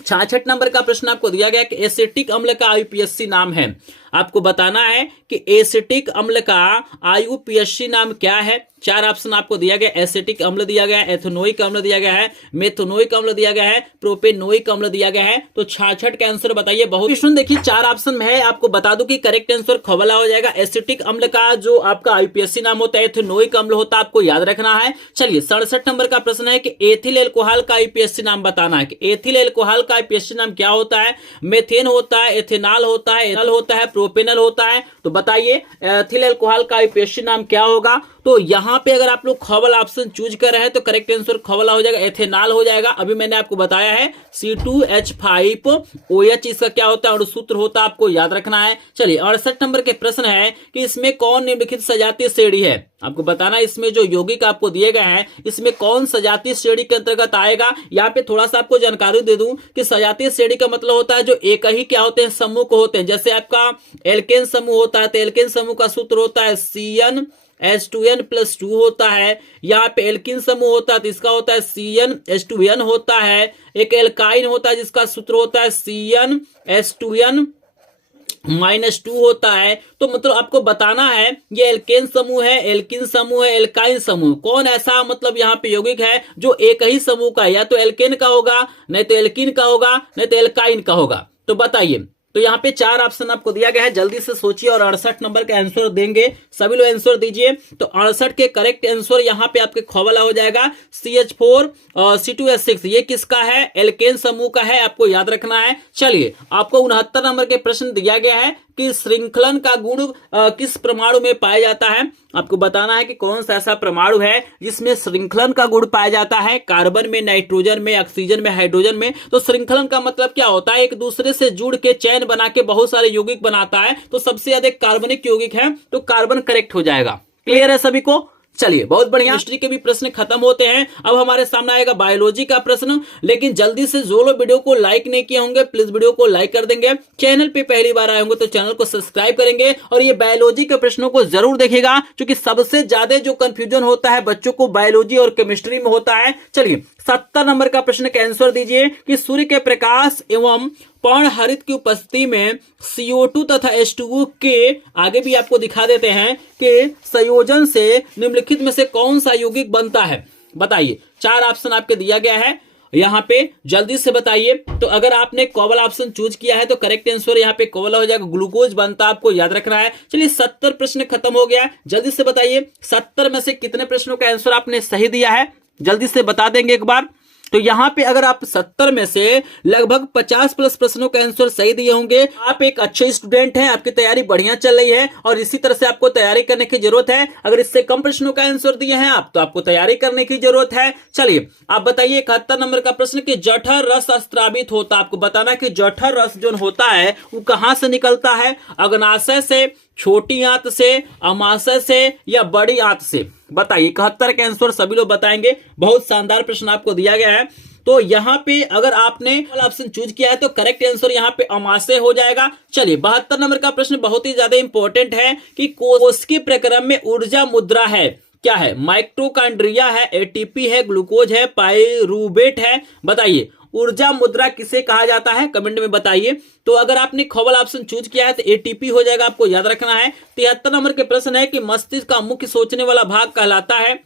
66 नंबर का प्रश्न आपको दिया गया कि एसिटिक अम्ल का IUPAC नाम है। आपको बताना है कि एसिटिक अम्ल का IUPAC नाम क्या है। 4 ऑप्शन आपको दिया गया। एसिटिक अम्ल दिया गया है, एथेनोइक अम्ल दिया गया है, मेथेनोइक अम्ल दिया गया है, प्रोपेनोइक अम्ल दिया गया है। तो 66 का आंसर बताइए। बहुत सुन, देखिए 4 ऑप्शन में है, आपको बता दूं कि करेक्ट आंसर खवला हो जाएगा। एसिटिक अम्ल का जो आपका IUPAC नाम होता है एथेनोइक अम्ल होता है, आपको याद रखना है। चलिए 67 नंबर का प्रश्न है कि एथिल एल्कोहल का IUPAC नाम बताना है कि एथिल एल्कोहल का IUPAC नाम क्या होता है। मेथेन होता है, एथेनॉल होता है, एनॉल होता है, प्रोपेनॉल होता है। तो बताइए एथिल एल्कोहल का IUPAC नाम क्या होगा। तो यहां पे अगर आप लोग ख वाला ऑप्शन चूज कर रहे हैं तो करेक्ट आंसर ख वाला हो जाएगा, एथेनॉल हो जाएगा। अभी मैंने आपको बताया है C2H5OH इसका क्या होता है और सूत्र होता है, आपको याद रखना है। चलिए 68 नंबर के प्रश्न है कि इसमें कौन निम्नलिखित सजातीय श्रेणी है। आपको बताना इसमें जो यौगिक आपको दिए गए हैं इसमें कौन सजातीय श्रेणी के अंतर्गत आएगा। यहाँ पे थोड़ा सा आपको जानकारी दे दूं कि सजातीय श्रेणी का मतलब होता है जो एक ही क्या होते हैं समूह को होते हैं। जैसे आपका एल्केन समूह होता है तो एल्केन समूह का सूत्र होता है CnH2n+2 होता है। यहाँ पे एल्किन समूह होता है तो इसका होता है CnH2n होता है। एक एल्काइन होता है जिसका सूत्र होता है CnH2n-2 होता है। तो मतलब आपको बताना है ये एल्केन समूह है, एल्किन समूह है, एल्काइन समूह। कौन ऐसा मतलब यहाँ पे यौगिक है जो एक ही समूह का है, या तो एल्केन का होगा, नहीं तो एल्किन का होगा, नहीं तो एल्काइन का होगा। तो बताइए तो यहाँ पे 4 ऑप्शन आपको दिया गया है, जल्दी से सोचिए और 68 नंबर का आंसर देंगे। सभी लोग आंसर दीजिए। तो 68 के करेक्ट आंसर यहाँ पे आपके ख वाला हो जाएगा CH4 और C2H6। ये किसका है? एल्केन समूह का है, आपको याद रखना है। चलिए, आपको 69 नंबर के प्रश्न दिया गया है कि श्रृंखलन का गुण किस परमाणु में पाया जाता है। आपको बताना है कि कौन सा ऐसा परमाणु है जिसमें श्रृंखलन का गुण पाया जाता है। कार्बन में, नाइट्रोजन में, ऑक्सीजन में, हाइड्रोजन में। तो श्रृंखलन का मतलब क्या होता है? एक दूसरे से जुड़ के चैन बना के बहुत सारे यौगिक बनाता है। तो सबसे अधिक कार्बनिक यौगिक है, तो कार्बन करेक्ट हो जाएगा। क्लियर है सभी को? चलिए, बहुत बढ़िया। हिस्ट्री के भी प्रश्न खत्म होते हैं। अब हमारे सामने आएगा बायोलॉजी का प्रश्न। लेकिन जल्दी से जो लोग वीडियो को लाइक नहीं किए होंगे प्लीज वीडियो को लाइक कर देंगे। चैनल पे पहली बार आए होंगे तो चैनल को सब्सक्राइब करेंगे और ये बायोलॉजी के प्रश्नों को जरूर देखेगा, क्योंकि सबसे ज्यादा जो कंफ्यूजन होता है बच्चों को बायोलॉजी और केमिस्ट्री में होता है। चलिए, 70 नंबर का प्रश्न का आंसर दीजिए कि सूर्य के प्रकाश एवं पर्णहरित की उपस्थिति में CO2 तथा H2O के आगे भी आपको दिखा देते हैं कि संयोजन से निम्नलिखित में से कौन सा यौगिक बनता है। बताइए, 4 ऑप्शन आपके दिया गया है यहाँ पे, जल्दी से बताइए। तो अगर आपने कोवल ऑप्शन चूज किया है तो करेक्ट आंसर यहाँ पे कोवल हो जाएगा, ग्लूकोज बनता, आपको याद रखना है। चलिए, 70 प्रश्न खत्म हो गया। जल्दी से बताइए 70 में से कितने प्रश्नों का आंसर आपने सही दिया है, जल्दी से बता देंगे एक बार। तो यहाँ पे अगर आप 70 में से लगभग 50 प्लस प्रश्नों का आंसर सही दिए होंगे, आप एक अच्छे स्टूडेंट हैं, आपकी तैयारी बढ़िया चल रही है और इसी तरह से आपको तैयारी करने की जरूरत है। अगर इससे कम प्रश्नों का आंसर दिए हैं आप, तो आपको तैयारी करने की जरूरत है। चलिए, आप बताइए 71 नंबर का प्रश्न कि जठर रस स्त्रावित होता, आपको बताना कि जठर रस जो होता है वो कहां से निकलता है? अग्नाशय से, छोटी आंत से, अमाशय से या बड़ी आंत से? बताइए, 71 के आंसर सभी लोग बताएंगे। बहुत शानदार प्रश्न आपको दिया गया है। तो यहाँ पे अगर आपने ऑप्शन चूज किया है तो करेक्ट आंसर यहाँ पे अमाशय हो जाएगा। चलिए, 72 नंबर का प्रश्न बहुत ही ज्यादा इंपॉर्टेंट है कि कोशिकीय प्रक्रम में ऊर्जा मुद्रा है, क्या है? माइटोकॉन्ड्रिया है, ATP है, ग्लूकोज है, पाइरूवेट है। बताइए, ऊर्जा मुद्रा किसे कहा जाता है? कमेंट में बताइए। तो अगर आपने खवल ऑप्शन चूज किया है तो ATP हो जाएगा, आपको याद रखना है। 73 नंबर के प्रश्न है कि मस्तिष्क का मुख्य सोचने वाला भाग कहलाता है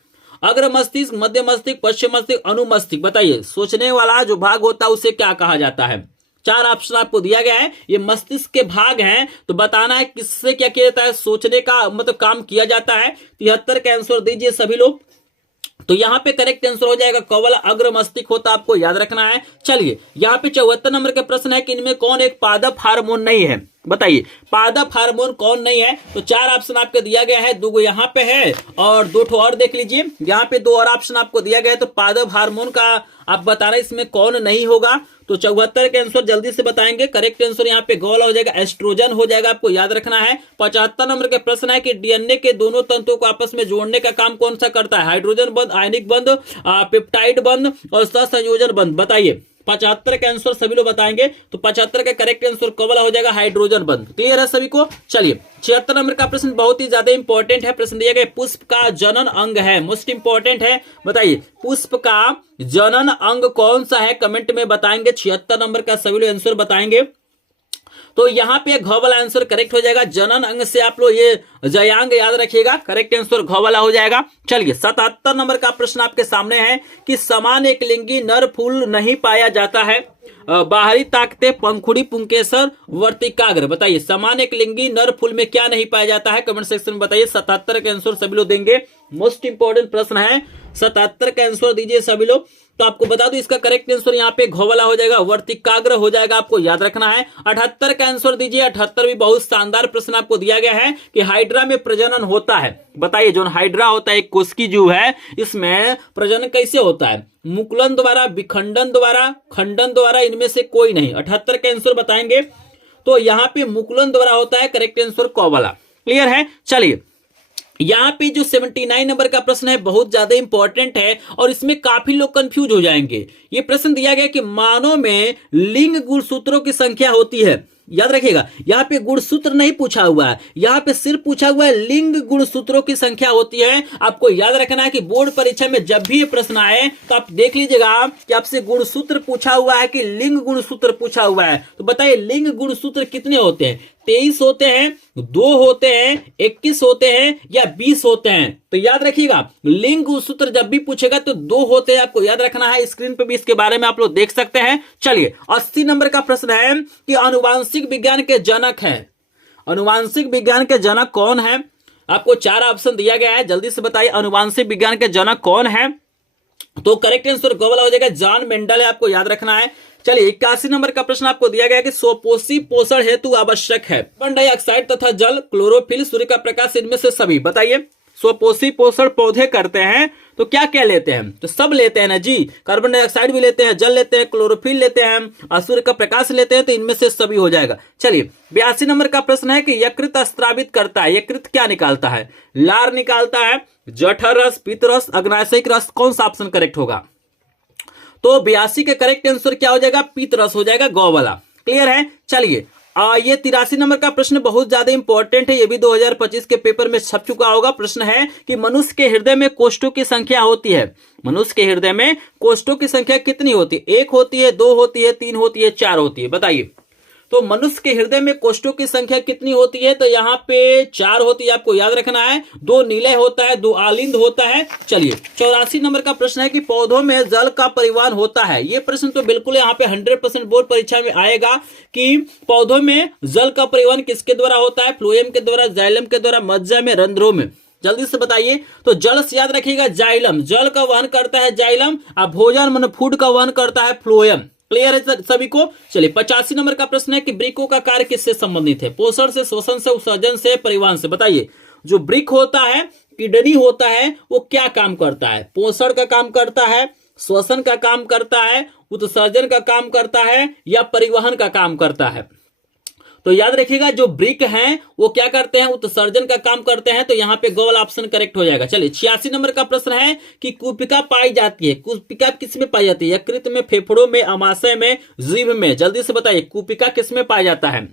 अग्र मस्तिष्क, मध्य मस्तिष्क, पश्चिम मस्तिष्क, अनुमस्तिष्क। बताइए, सोचने वाला जो भाग होता है उसे क्या कहा जाता है? 4 ऑप्शन आपको दिया गया है, ये मस्तिष्क के भाग हैं। तो बताना है किससे क्या किया जाता है, सोचने का मतलब काम किया जाता है। 73 का आंसर दीजिए सभी लोग। तो यहाँ पे करेक्ट आंसर हो जाएगा कवल अग्र मस्तिष्क होता, आपको याद रखना है। चलिए, यहाँ पे 74 नंबर का प्रश्न है कि इनमें कौन एक पादप हार्मोन नहीं है? बताइए, पादप हार्मोन कौन नहीं है? तो 4 ऑप्शन आपको दिया गया है, 2 यहाँ पे है और 2 और देख लीजिए। यहाँ पे 2 और ऑप्शन आपको दिया गया है। तो पादप हार्मोन का आप बता रहे इसमें कौन नहीं होगा? तो 74 के आंसर जल्दी से बताएंगे। करेक्ट आंसर यहाँ पे गोला हो जाएगा, एस्ट्रोजन हो जाएगा, आपको याद रखना है। 75 नंबर के प्रश्न है कि DNA के दोनों तंतुओं को आपस में जोड़ने का काम कौन सा करता है? हाइड्रोजन बंध, आयनिक बंध, पेप्टाइड बंध और सहसंयोजन बंध। बताइए, 75 का आंसर सभी लोग बताएंगे। तो 75 का करेक्ट आंसर कब हो जाएगा? हाइड्रोजन बंध। क्लियर है सभी को? चलिए, 76 नंबर का प्रश्न बहुत ही ज्यादा इंपॉर्टेंट है। प्रश्न दिया गया, पुष्प का जनन अंग है, मोस्ट इंपॉर्टेंट है। बताइए, पुष्प का जनन अंग कौन सा है? कमेंट में बताएंगे। 76 नंबर का सभी लोग आंसर बताएंगे। तो यहाँ पे घ वाला आंसर करेक्ट हो जाएगा। जनन अंग से आप लोग ये जयांग याद रखिएगा, करेक्ट आंसर घ वाला हो जाएगा। चलिए, 77 नंबर का प्रश्न आपके सामने है कि समान एक लिंगी नर फूल नहीं पाया जाता है। बाहरी ताकते, पंखुड़ी, पुंकेसर, वर्तिकाग्र। बताइए, समान एक लिंगी नर फूल में क्या नहीं पाया जाता है? कमेंट सेक्शन में बताइए। 77 के आंसर सभी लोग देंगे। मोस्ट इंपॉर्टेंट प्रश्न है, 77 का आंसर दीजिए सभी लोग। तो आपको बता दूं इसका करेक्ट आंसर यहाँ पे घोवाला हो जाएगा, वर्तिकाग्र हो जाएगा, आपको याद रखना है। 78 का आंसर दीजिए। 78 भी बहुत शानदार प्रश्न आपको दिया गया है कि हाइड्रा में प्रजनन होता है। बताइए, जो हाइड्रा होता है एक कोशिकी जीव है, इसमें प्रजनन कैसे होता है? मुकुलन द्वारा, विखंडन द्वारा, खंडन द्वारा, इनमें से कोई नहीं। 78 का आंसर बताएंगे। तो यहाँ पे मुकुलन द्वारा होता है, करेक्ट आंसर क वाला। क्लियर है? चलिए, यहाँ पे जो 79 नंबर का प्रश्न है बहुत ज्यादा इंपॉर्टेंट है और इसमें काफी लोग कंफ्यूज हो जाएंगे। ये प्रश्न दिया गया कि मानव में लिंग गुणसूत्रों की संख्या होती है। याद रखिएगा, यहाँ पे गुणसूत्र नहीं पूछा हुआ है, यहाँ पे सिर्फ पूछा हुआ है लिंग गुणसूत्रों की संख्या होती है। आपको याद रखना है कि बोर्ड परीक्षा में जब भी ये प्रश्न आए तो आप देख लीजिएगा कि आपसे गुणसूत्र पूछा हुआ है कि लिंग गुणसूत्र पूछा हुआ है। तो बताइए, लिंग गुणसूत्र कितने होते हैं? 23 होते हैं, 2 होते हैं, 21 होते हैं या 20 होते हैं? तो याद रखिएगा, लिंग सूत्र जब भी पूछेगा तो 2 होते हैं, आपको याद रखना है। स्क्रीन पे भी इसके बारे में आप लोग देख सकते हैं। चलिए 80 नंबर का प्रश्न है कि आनुवांशिक विज्ञान के जनक है, आनुवांशिक विज्ञान के जनक कौन है? आपको 4 ऑप्शन दिया गया है, जल्दी से बताइए आनुवांशिक विज्ञान के जनक कौन है? तो करेक्ट आंसर ग वाला हो जाएगा, जॉन मेंडल है, आपको याद रखना है। चलिए 81 नंबर का प्रश्न आपको दिया गया है कि स्वपोषी पोषण हेतु आवश्यक है कार्बन डाइऑक्साइड तथा जल, क्लोरोफिल, सूर्य का प्रकाश, इनमें से सभी बताइए। स्वपोषी पोषण पौधे करते हैं तो क्या क्या लेते हैं? तो सब लेते हैं ना जी, कार्बन डाइऑक्साइड भी लेते हैं, जल लेते हैं, क्लोरोफिल लेते हैं और सूर्य का प्रकाश लेते हैं, तो इनमें से सभी हो जाएगा। चलिए 82 नंबर का प्रश्न है कि यकृत स्त्रावित करता है, यकृत क्या निकालता है? लार निकालता है, जठर रस, पित्त रस, अग्नाशयिक रस, कौन सा ऑप्शन करेक्ट होगा? तो 82 के करेक्ट आंसर क्या हो जाएगा? पित्त रस हो जाएगा, गौ वाला। क्लियर है? चलिए ये 83 नंबर का प्रश्न बहुत ज्यादा इंपॉर्टेंट है, ये भी 2025 के पेपर में छप चुका होगा। प्रश्न है कि मनुष्य के हृदय में कोष्ठों की संख्या होती है, मनुष्य के हृदय में कोष्ठों की संख्या कितनी होती है? 1 होती है, 2 होती है, 3 होती है, 4 होती है? बताइए। तो मनुष्य के हृदय में कोष्ठों की संख्या कितनी होती है? तो यहाँ पे 4 होती है, आपको याद रखना है। 2 निलय होता है, 2 आलिंद होता है। चलिए 84 नंबर का प्रश्न है कि पौधों में जल का परिवहन होता है। ये प्रश्न तो बिल्कुल यहाँ पे 100% बोर्ड परीक्षा में आएगा कि पौधों में जल का परिवहन किसके द्वारा होता है? फ्लोएम के द्वारा, जाइलम के द्वारा, मज्जा में, रंध्रों में? जल्दी से बताइए। तो जल से याद रखिएगा जाइलम, जल का वहन करता है जाइलम, और भोजन मन फूड का वहन करता है फ्लोएम। क्लियर है सभी को? चलिए 85 नंबर का प्रश्न है कि वृक्कों का कार्य किससे संबंधित है? पोषण से, श्वसन से, उत्सर्जन से, परिवहन से? बताइए। जो वृक्क होता है, किडनी होता है, वो क्या काम करता है? पोषण का काम करता है, श्वसन का काम करता है, उत्सर्जन का काम करता है या परिवहन का काम करता है? तो याद रखिएगा जो ब्रिक हैं वो क्या करते हैं? उत्सर्जन का काम करते हैं, तो यहाँ पे गो वाला ऑप्शन करेक्ट हो जाएगा। चलिए 86 नंबर का प्रश्न है कि कुपिका पाई जाती है, कुपिका किसमें पाई जाती है? यकृत में, फेफड़ों में, अमाशय में, जीभ में? जल्दी से बताइए कुपिका किसमें पाया जाता है?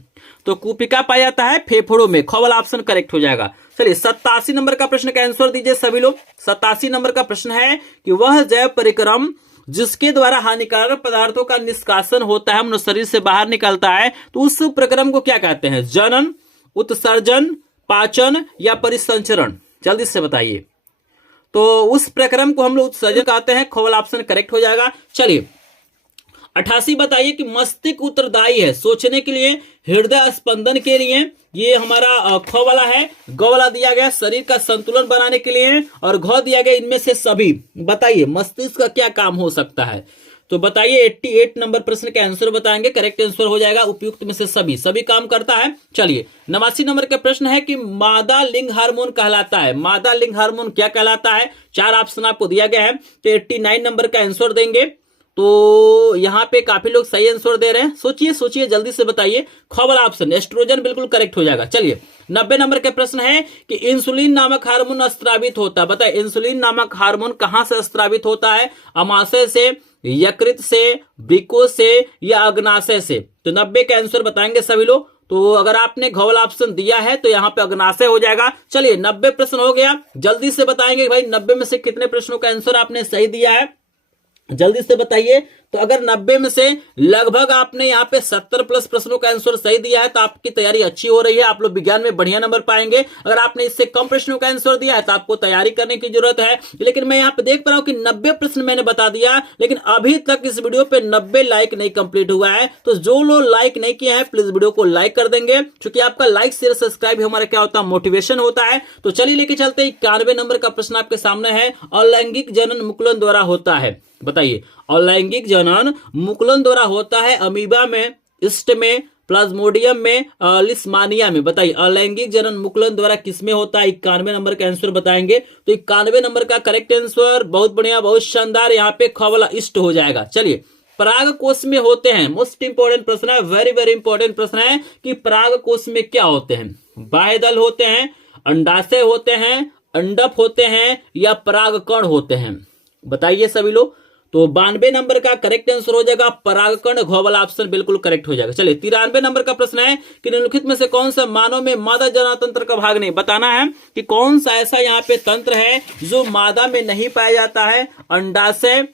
तो कुपिका पाया जाता है फेफड़ों में, ख वाला ऑप्शन करेक्ट हो जाएगा। चलिए 87 नंबर का प्रश्न का आंसर दीजिए सभी लोग। 87 नंबर का प्रश्न है कि वह जैव परिक्रम जिसके द्वारा हानिकारक पदार्थों का निष्कासन होता है, मनुष्य शरीर से बाहर निकलता है, तो उस प्रक्रम को क्या कहते हैं? जनन, उत्सर्जन, पाचन या परिसंचरण? जल्दी से बताइए। तो उस प्रक्रम को हम लोग उत्सर्जन कहते हैं, ख वाला ऑप्शन करेक्ट हो जाएगा। चलिए 88 बताइए कि मस्तिष्क उत्तरदायी है सोचने के लिए, हृदय स्पंदन के लिए, ये हमारा ख वाला है। ग वाला दिया गया शरीर का संतुलन बनाने के लिए, और घ दिया गया इनमें से सभी। बताइए मस्तिष्क का क्या काम हो सकता है? तो बताइए 88 नंबर प्रश्न के आंसर बताएंगे, करेक्ट आंसर हो जाएगा उपयुक्त में से सभी, सभी काम करता है। चलिए 89 नंबर का प्रश्न है कि मादा लिंग हार्मोन कहलाता है, मादा लिंग हार्मोन क्या कहलाता है? 4 ऑप्शन आपको दिया गया है, तो 89 नंबर का आंसर देंगे। तो यहाँ पे काफी लोग सही आंसर दे रहे हैं, सोचिए सोचिए जल्दी से बताइए। ख वाला ऑप्शन एस्ट्रोजन बिल्कुल करेक्ट हो जाएगा। चलिए 90 नंबर का प्रश्न है कि इंसुलिन नामक हार्मोन स्त्रावित होता है। बताइए इंसुलिन नामक हार्मोन कहां से स्त्रावित होता है? अमाशय से, यकृत से, वृक्कों से या अग्नाशय से? तो 90 का आंसर बताएंगे सभी लोग। तो अगर आपने घ वाला ऑप्शन दिया है तो यहाँ पे अग्नाशय हो जाएगा। चलिए 90 प्रश्न हो गया, जल्दी से बताएंगे भाई 90 में से कितने प्रश्नों का आंसर आपने सही दिया है, जल्दी से बताइए। तो अगर 90 में से लगभग आपने यहाँ पे 70 प्लस प्रश्नों का आंसर सही दिया है तो आपकी तैयारी अच्छी हो रही है, आप लोग विज्ञान में बढ़िया नंबर पाएंगे। अगर आपने इससे कम प्रश्नों का आंसर दिया है तो आपको तैयारी करने की जरूरत है। लेकिन मैं यहाँ पे देख पा रहा हूँ कि 90 प्रश्न मैंने बता दिया, लेकिन अभी तक इस वीडियो पे 90 लाइक नहीं कंप्लीट हुआ है। तो जो लोग लाइक नहीं किए हैं प्लीज वीडियो को लाइक कर देंगे, क्योंकि आपका लाइक शेयर सब्सक्राइब हमारा क्या होता है? मोटिवेशन होता है। तो चलिए लेके चलते हैं 91 नंबर का प्रश्न आपके सामने है, अलैंगिक जनन मुकुलन द्वारा होता है। बताइए अलैंगिक जनन मुकुलन द्वारा होता है अमीबा में, ईस्ट में, प्लाज्मोडियम में, लिस्मानिया में? बताइए अलैंगिक जनन मुकुलन द्वारा किसमें होता है? 91 नंबर का आंसर बताएंगे। तो 91 नंबर का करेक्ट आंसर बहुत बढ़िया, बहुत शानदार, यहाँ पे ख वाला ईस्ट हो जाएगा। चलिए पराग कोश में होते हैं, मोस्ट इंपोर्टेंट प्रश्न है, वेरी वेरी इंपोर्टेंट प्रश्न है कि पराग कोश में क्या होते हैं? बाह्यदल होते हैं, अंडाशय होते हैं, अंडप होते हैं या परागकण होते हैं? बताइए सभी लोग। तो 92 नंबर का करेक्ट आंसर हो जाएगा परागकण, घ वाला ऑप्शन बिल्कुल करेक्ट हो जाएगा। चलिए 93 नंबर का प्रश्न है कि निम्नलिखित में से कौन सा मानव में मादा जननातंत्र का भाग नहीं? बताना है कि कौन सा ऐसा यहाँ पे तंत्र है जो मादा में नहीं पाया जाता है। अंडाशय,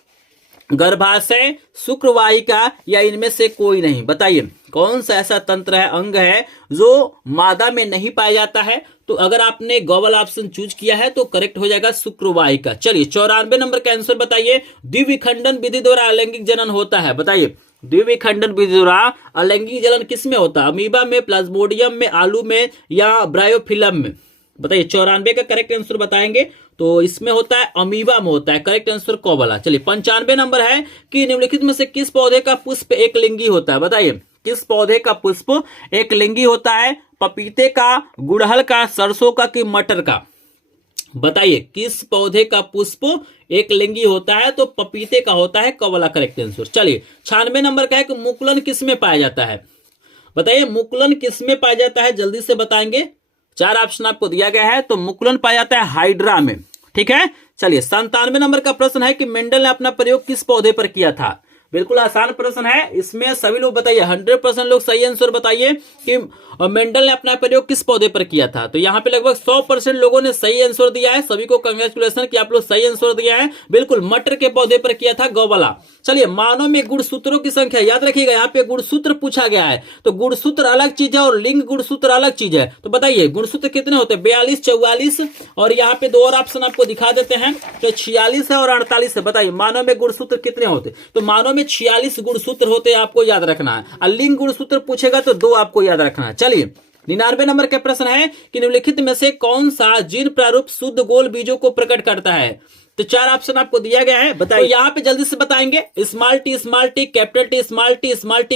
गर्भाशय, शुक्रवाहिका या इनमें से कोई नहीं। बताइए कौन सा ऐसा तंत्र है, अंग है जो मादा में नहीं पाया जाता है। तो अगर आपने ग वाला ऑप्शन चूज किया है तो करेक्ट हो जाएगा शुक्रवाहिका। चलिए 94 नंबर का आंसर बताइए। द्विविखंडन विधि द्वारा अलैंगिक जनन होता है। बताइए द्विविखंडन विधि द्वारा अलैंगिक जनन किस में होता है? अमीबा में, प्लाज्मोडियम में, आलू में या ब्रायोफिलम में? बताइए 94 का करेक्ट आंसर बताएंगे तो इसमें होता है अमीबा में होता है। करेक्ट आंसर क वाला। चलिए 95 नंबर है कि निम्नलिखित में से किस पौधे का पुष्प एक लिंगी होता है? बताइए किस पौधे का पुष्प एक लिंगी होता है? पपीते का, गुड़हल का, सरसों का कि मटर का? बताइए किस पौधे का पुष्प एक लिंगी होता है? तो पपीते का होता है, क वाला करेक्ट आंसर। चलिए 96 नंबर का है कि मुकुलन किस में पाया जाता है? बताइए मुकुलन किस में पाया जाता है, जल्दी से बताएंगे। 4 ऑप्शन आपको दिया गया है। तो मुकुलन पाया जाता है हाइड्रा में। ठीक है। चलिए 97 नंबर का प्रश्न है कि मेंडल ने अपना प्रयोग किस पौधे पर किया था? बिल्कुल आसान प्रश्न है। इसमें सभी लोग बताइए 100% लोग सही आंसर बताइए कि मेंडल ने अपना प्रयोग किस पौधे पर किया था। तो यहाँ पे लगभग 100% लोगों ने सही आंसर दिया है। सभी को कंग्रेचुलेशन कि आप लोग सही आंसर दिया है। बिल्कुल मटर के पौधे पर किया था, ग वाला। चलिए मानव में गुणसूत्रों की संख्या याद रखिएगा। यहाँ पे गुणसूत्र पूछा गया है तो गुणसूत्र अलग चीज है और लिंग गुणसूत्र अलग चीज है। तो बताइए गुणसूत्र कितने होते हैं? 42, 44 और यहाँ पे 2 और ऑप्शन आपको दिखा देते हैं तो 46 है और 48 है। बताइए मानव में गुणसूत्र कितने होते? तो मानव में 46 गुणसूत्र होते हैं, आपको याद रखना है। और लिंग गुणसूत्र पूछेगा तो 2 आपको याद रखना है। चलिए 99 नंबर का प्रश्न है कि निम्नलिखित में से कौन सा जीन प्रारूप शुद्ध गोल बीजों को प्रकट करता है? तो 4 ऑप्शन आपको दिया गया है। बताइए तो यहाँ पे जल्दी से बताएंगे। Small T, capital T,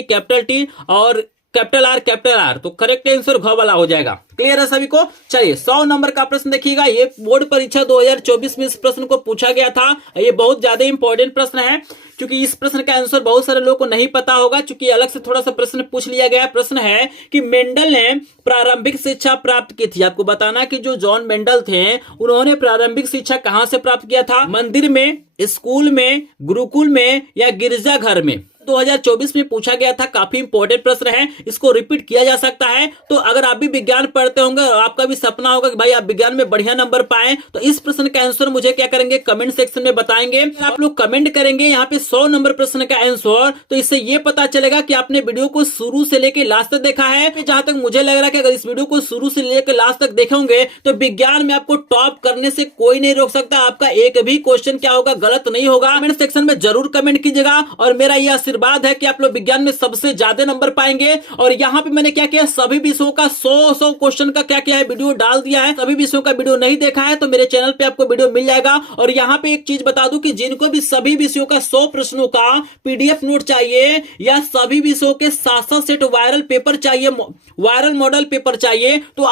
capital T और कैपिटल आर। तो करेक्ट आंसर घ वाला हो जाएगा। क्लियर है सभी को? चलिए 100 नंबर का प्रश्न देखिएगा। ये बोर्ड परीक्षा 2024 में इस प्रश्न को पूछा गया था। ये बहुत ज्यादा इंपॉर्टेंट प्रश्न है क्योंकि इस प्रश्न का आंसर बहुत सारे लोगों को नहीं पता होगा, क्योंकि अलग से थोड़ा सा प्रश्न पूछ लिया गया। प्रश्न है कि मेंडल ने प्रारंभिक शिक्षा प्राप्त की थी। आपको बताना कि जो जॉन मेंडल थे उन्होंने प्रारंभिक शिक्षा कहां से प्राप्त किया था? मंदिर में, स्कूल में, गुरुकुल में या गिरजाघर में? 2024 में पूछा गया था। काफी इंपॉर्टेंट प्रश्न है, इसको रिपीट किया जा सकता है। तो अगर आप भी विज्ञान पढ़ते होंगे और आपका भी सपना होगा कि भाई आप विज्ञान में बढ़िया नंबर पाएं, तो इस प्रश्न का आंसर मुझे क्या करेंगे? कमेंट सेक्शन में बताएंगे। आप लोग कमेंट करेंगे यहाँ पे 100 नंबर प्रश्न का आंसर, तो इससे ये पता चलेगा कि आपने वीडियो को शुरू से लेकर लास्ट तक देखा है। जहां तक मुझे लग रहा है कि अगर इस वीडियो को शुरू से लेकर लास्ट तक देखेंगे तो विज्ञान में आपको टॉप करने से कोई नहीं रोक सकता। आपका एक भी क्वेश्चन क्या होगा? गलत नहीं होगा। कमेंट सेक्शन में जरूर कमेंट कीजिएगा और मेरा यह आशीर्वाद है कि आप लोग विज्ञान में सबसे ज्यादा नंबर पाएंगे। और यहाँ पे मैंने क्या किया? सभी विषयों का 100 क्वेश्चन का क्या किया है? वीडियो डाल दिया है। सभी विषयों का वीडियो नहीं देखा है तो मेरे चैनल पे आपको वीडियो मिल जाएगा। और यहाँ पे एक चीज बता दूं कि जिनको भी सभी विषयों का 100 प्रश्नों का पीडीएफ नोट चाहिए या सभी विषयों के 7 सेट वायरल पेपर चाहिए, वायरल मॉडल पेपर चाहिए, तो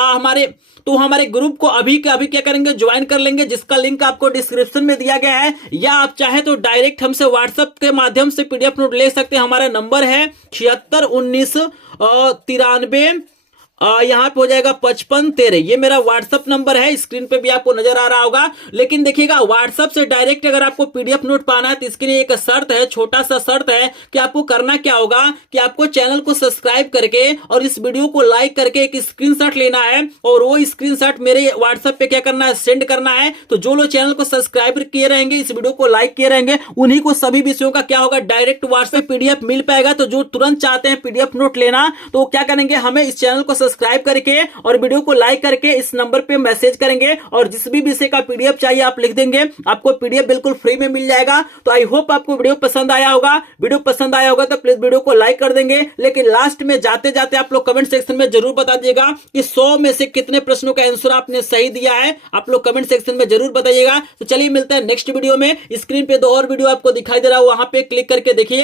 हमारे ग्रुप को अभी के अभी क्या करेंगे? ज्वाइन कर लेंगे, जिसका लिंक आपको डिस्क्रिप्शन में दिया गया है। या आप चाहे तो डायरेक्ट हमसे व्हाट्सएप के माध्यम से पीडीएफ नोट ले सकते हैं। हमारा नंबर है 761993 यहाँ पे हो जाएगा 5513। ये मेरा व्हाट्सअप नंबर है, स्क्रीन पे भी आपको नजर आ रहा होगा। लेकिन देखिएगा व्हाट्सअप से डायरेक्ट अगर आपको पीडीएफ नोट पाना है तो इसके लिए एक शर्त है, छोटा सा शर्त है कि आपको करना क्या होगा कि आपको चैनल को सब्सक्राइब करके और इस वीडियो को लाइक करके एक स्क्रीनशॉट लेना है और वो स्क्रीनशॉट मेरे व्हाट्सएप पे क्या करना है? सेंड करना है। तो जो लोग चैनल को सब्सक्राइब किए रहेंगे, इस वीडियो को लाइक किए रहेंगे, उन्हीं को सभी विषयों का क्या होगा? डायरेक्ट व्हाट्सएप पीडीएफ मिल पाएगा। तो जो तुरंत चाहते हैं पीडीएफ नोट लेना तो क्या करेंगे? हमें इस चैनल को सब्सक्राइब करके और वीडियो को लाइक करके इस नंबर पे मैसेज करेंगे और जिस भी विषय का पीडीएफ चाहिए आप लिख देंगे, आपको पीडीएफ बिल्कुल फ्री में मिल जाएगा। तो आई होप आपको वीडियो पसंद आया होगा। वीडियो पसंद आया होगा तो प्लीज वीडियो को लाइक कर देंगे। लेकिन लास्ट में जाते जाते आप लोग कमेंट सेक्शन में जरूर बता दीजिएगा कि 100 में से कितने प्रश्नों का आंसर आपने सही दिया है। आप लोग कमेंट सेक्शन में जरूर बताइएगा। तो चलिए मिलते हैं नेक्स्ट वीडियो में। स्क्रीन पे 2 और वीडियो आपको दिखाई दे रहा है, वहां पे क्लिक करके देखिए।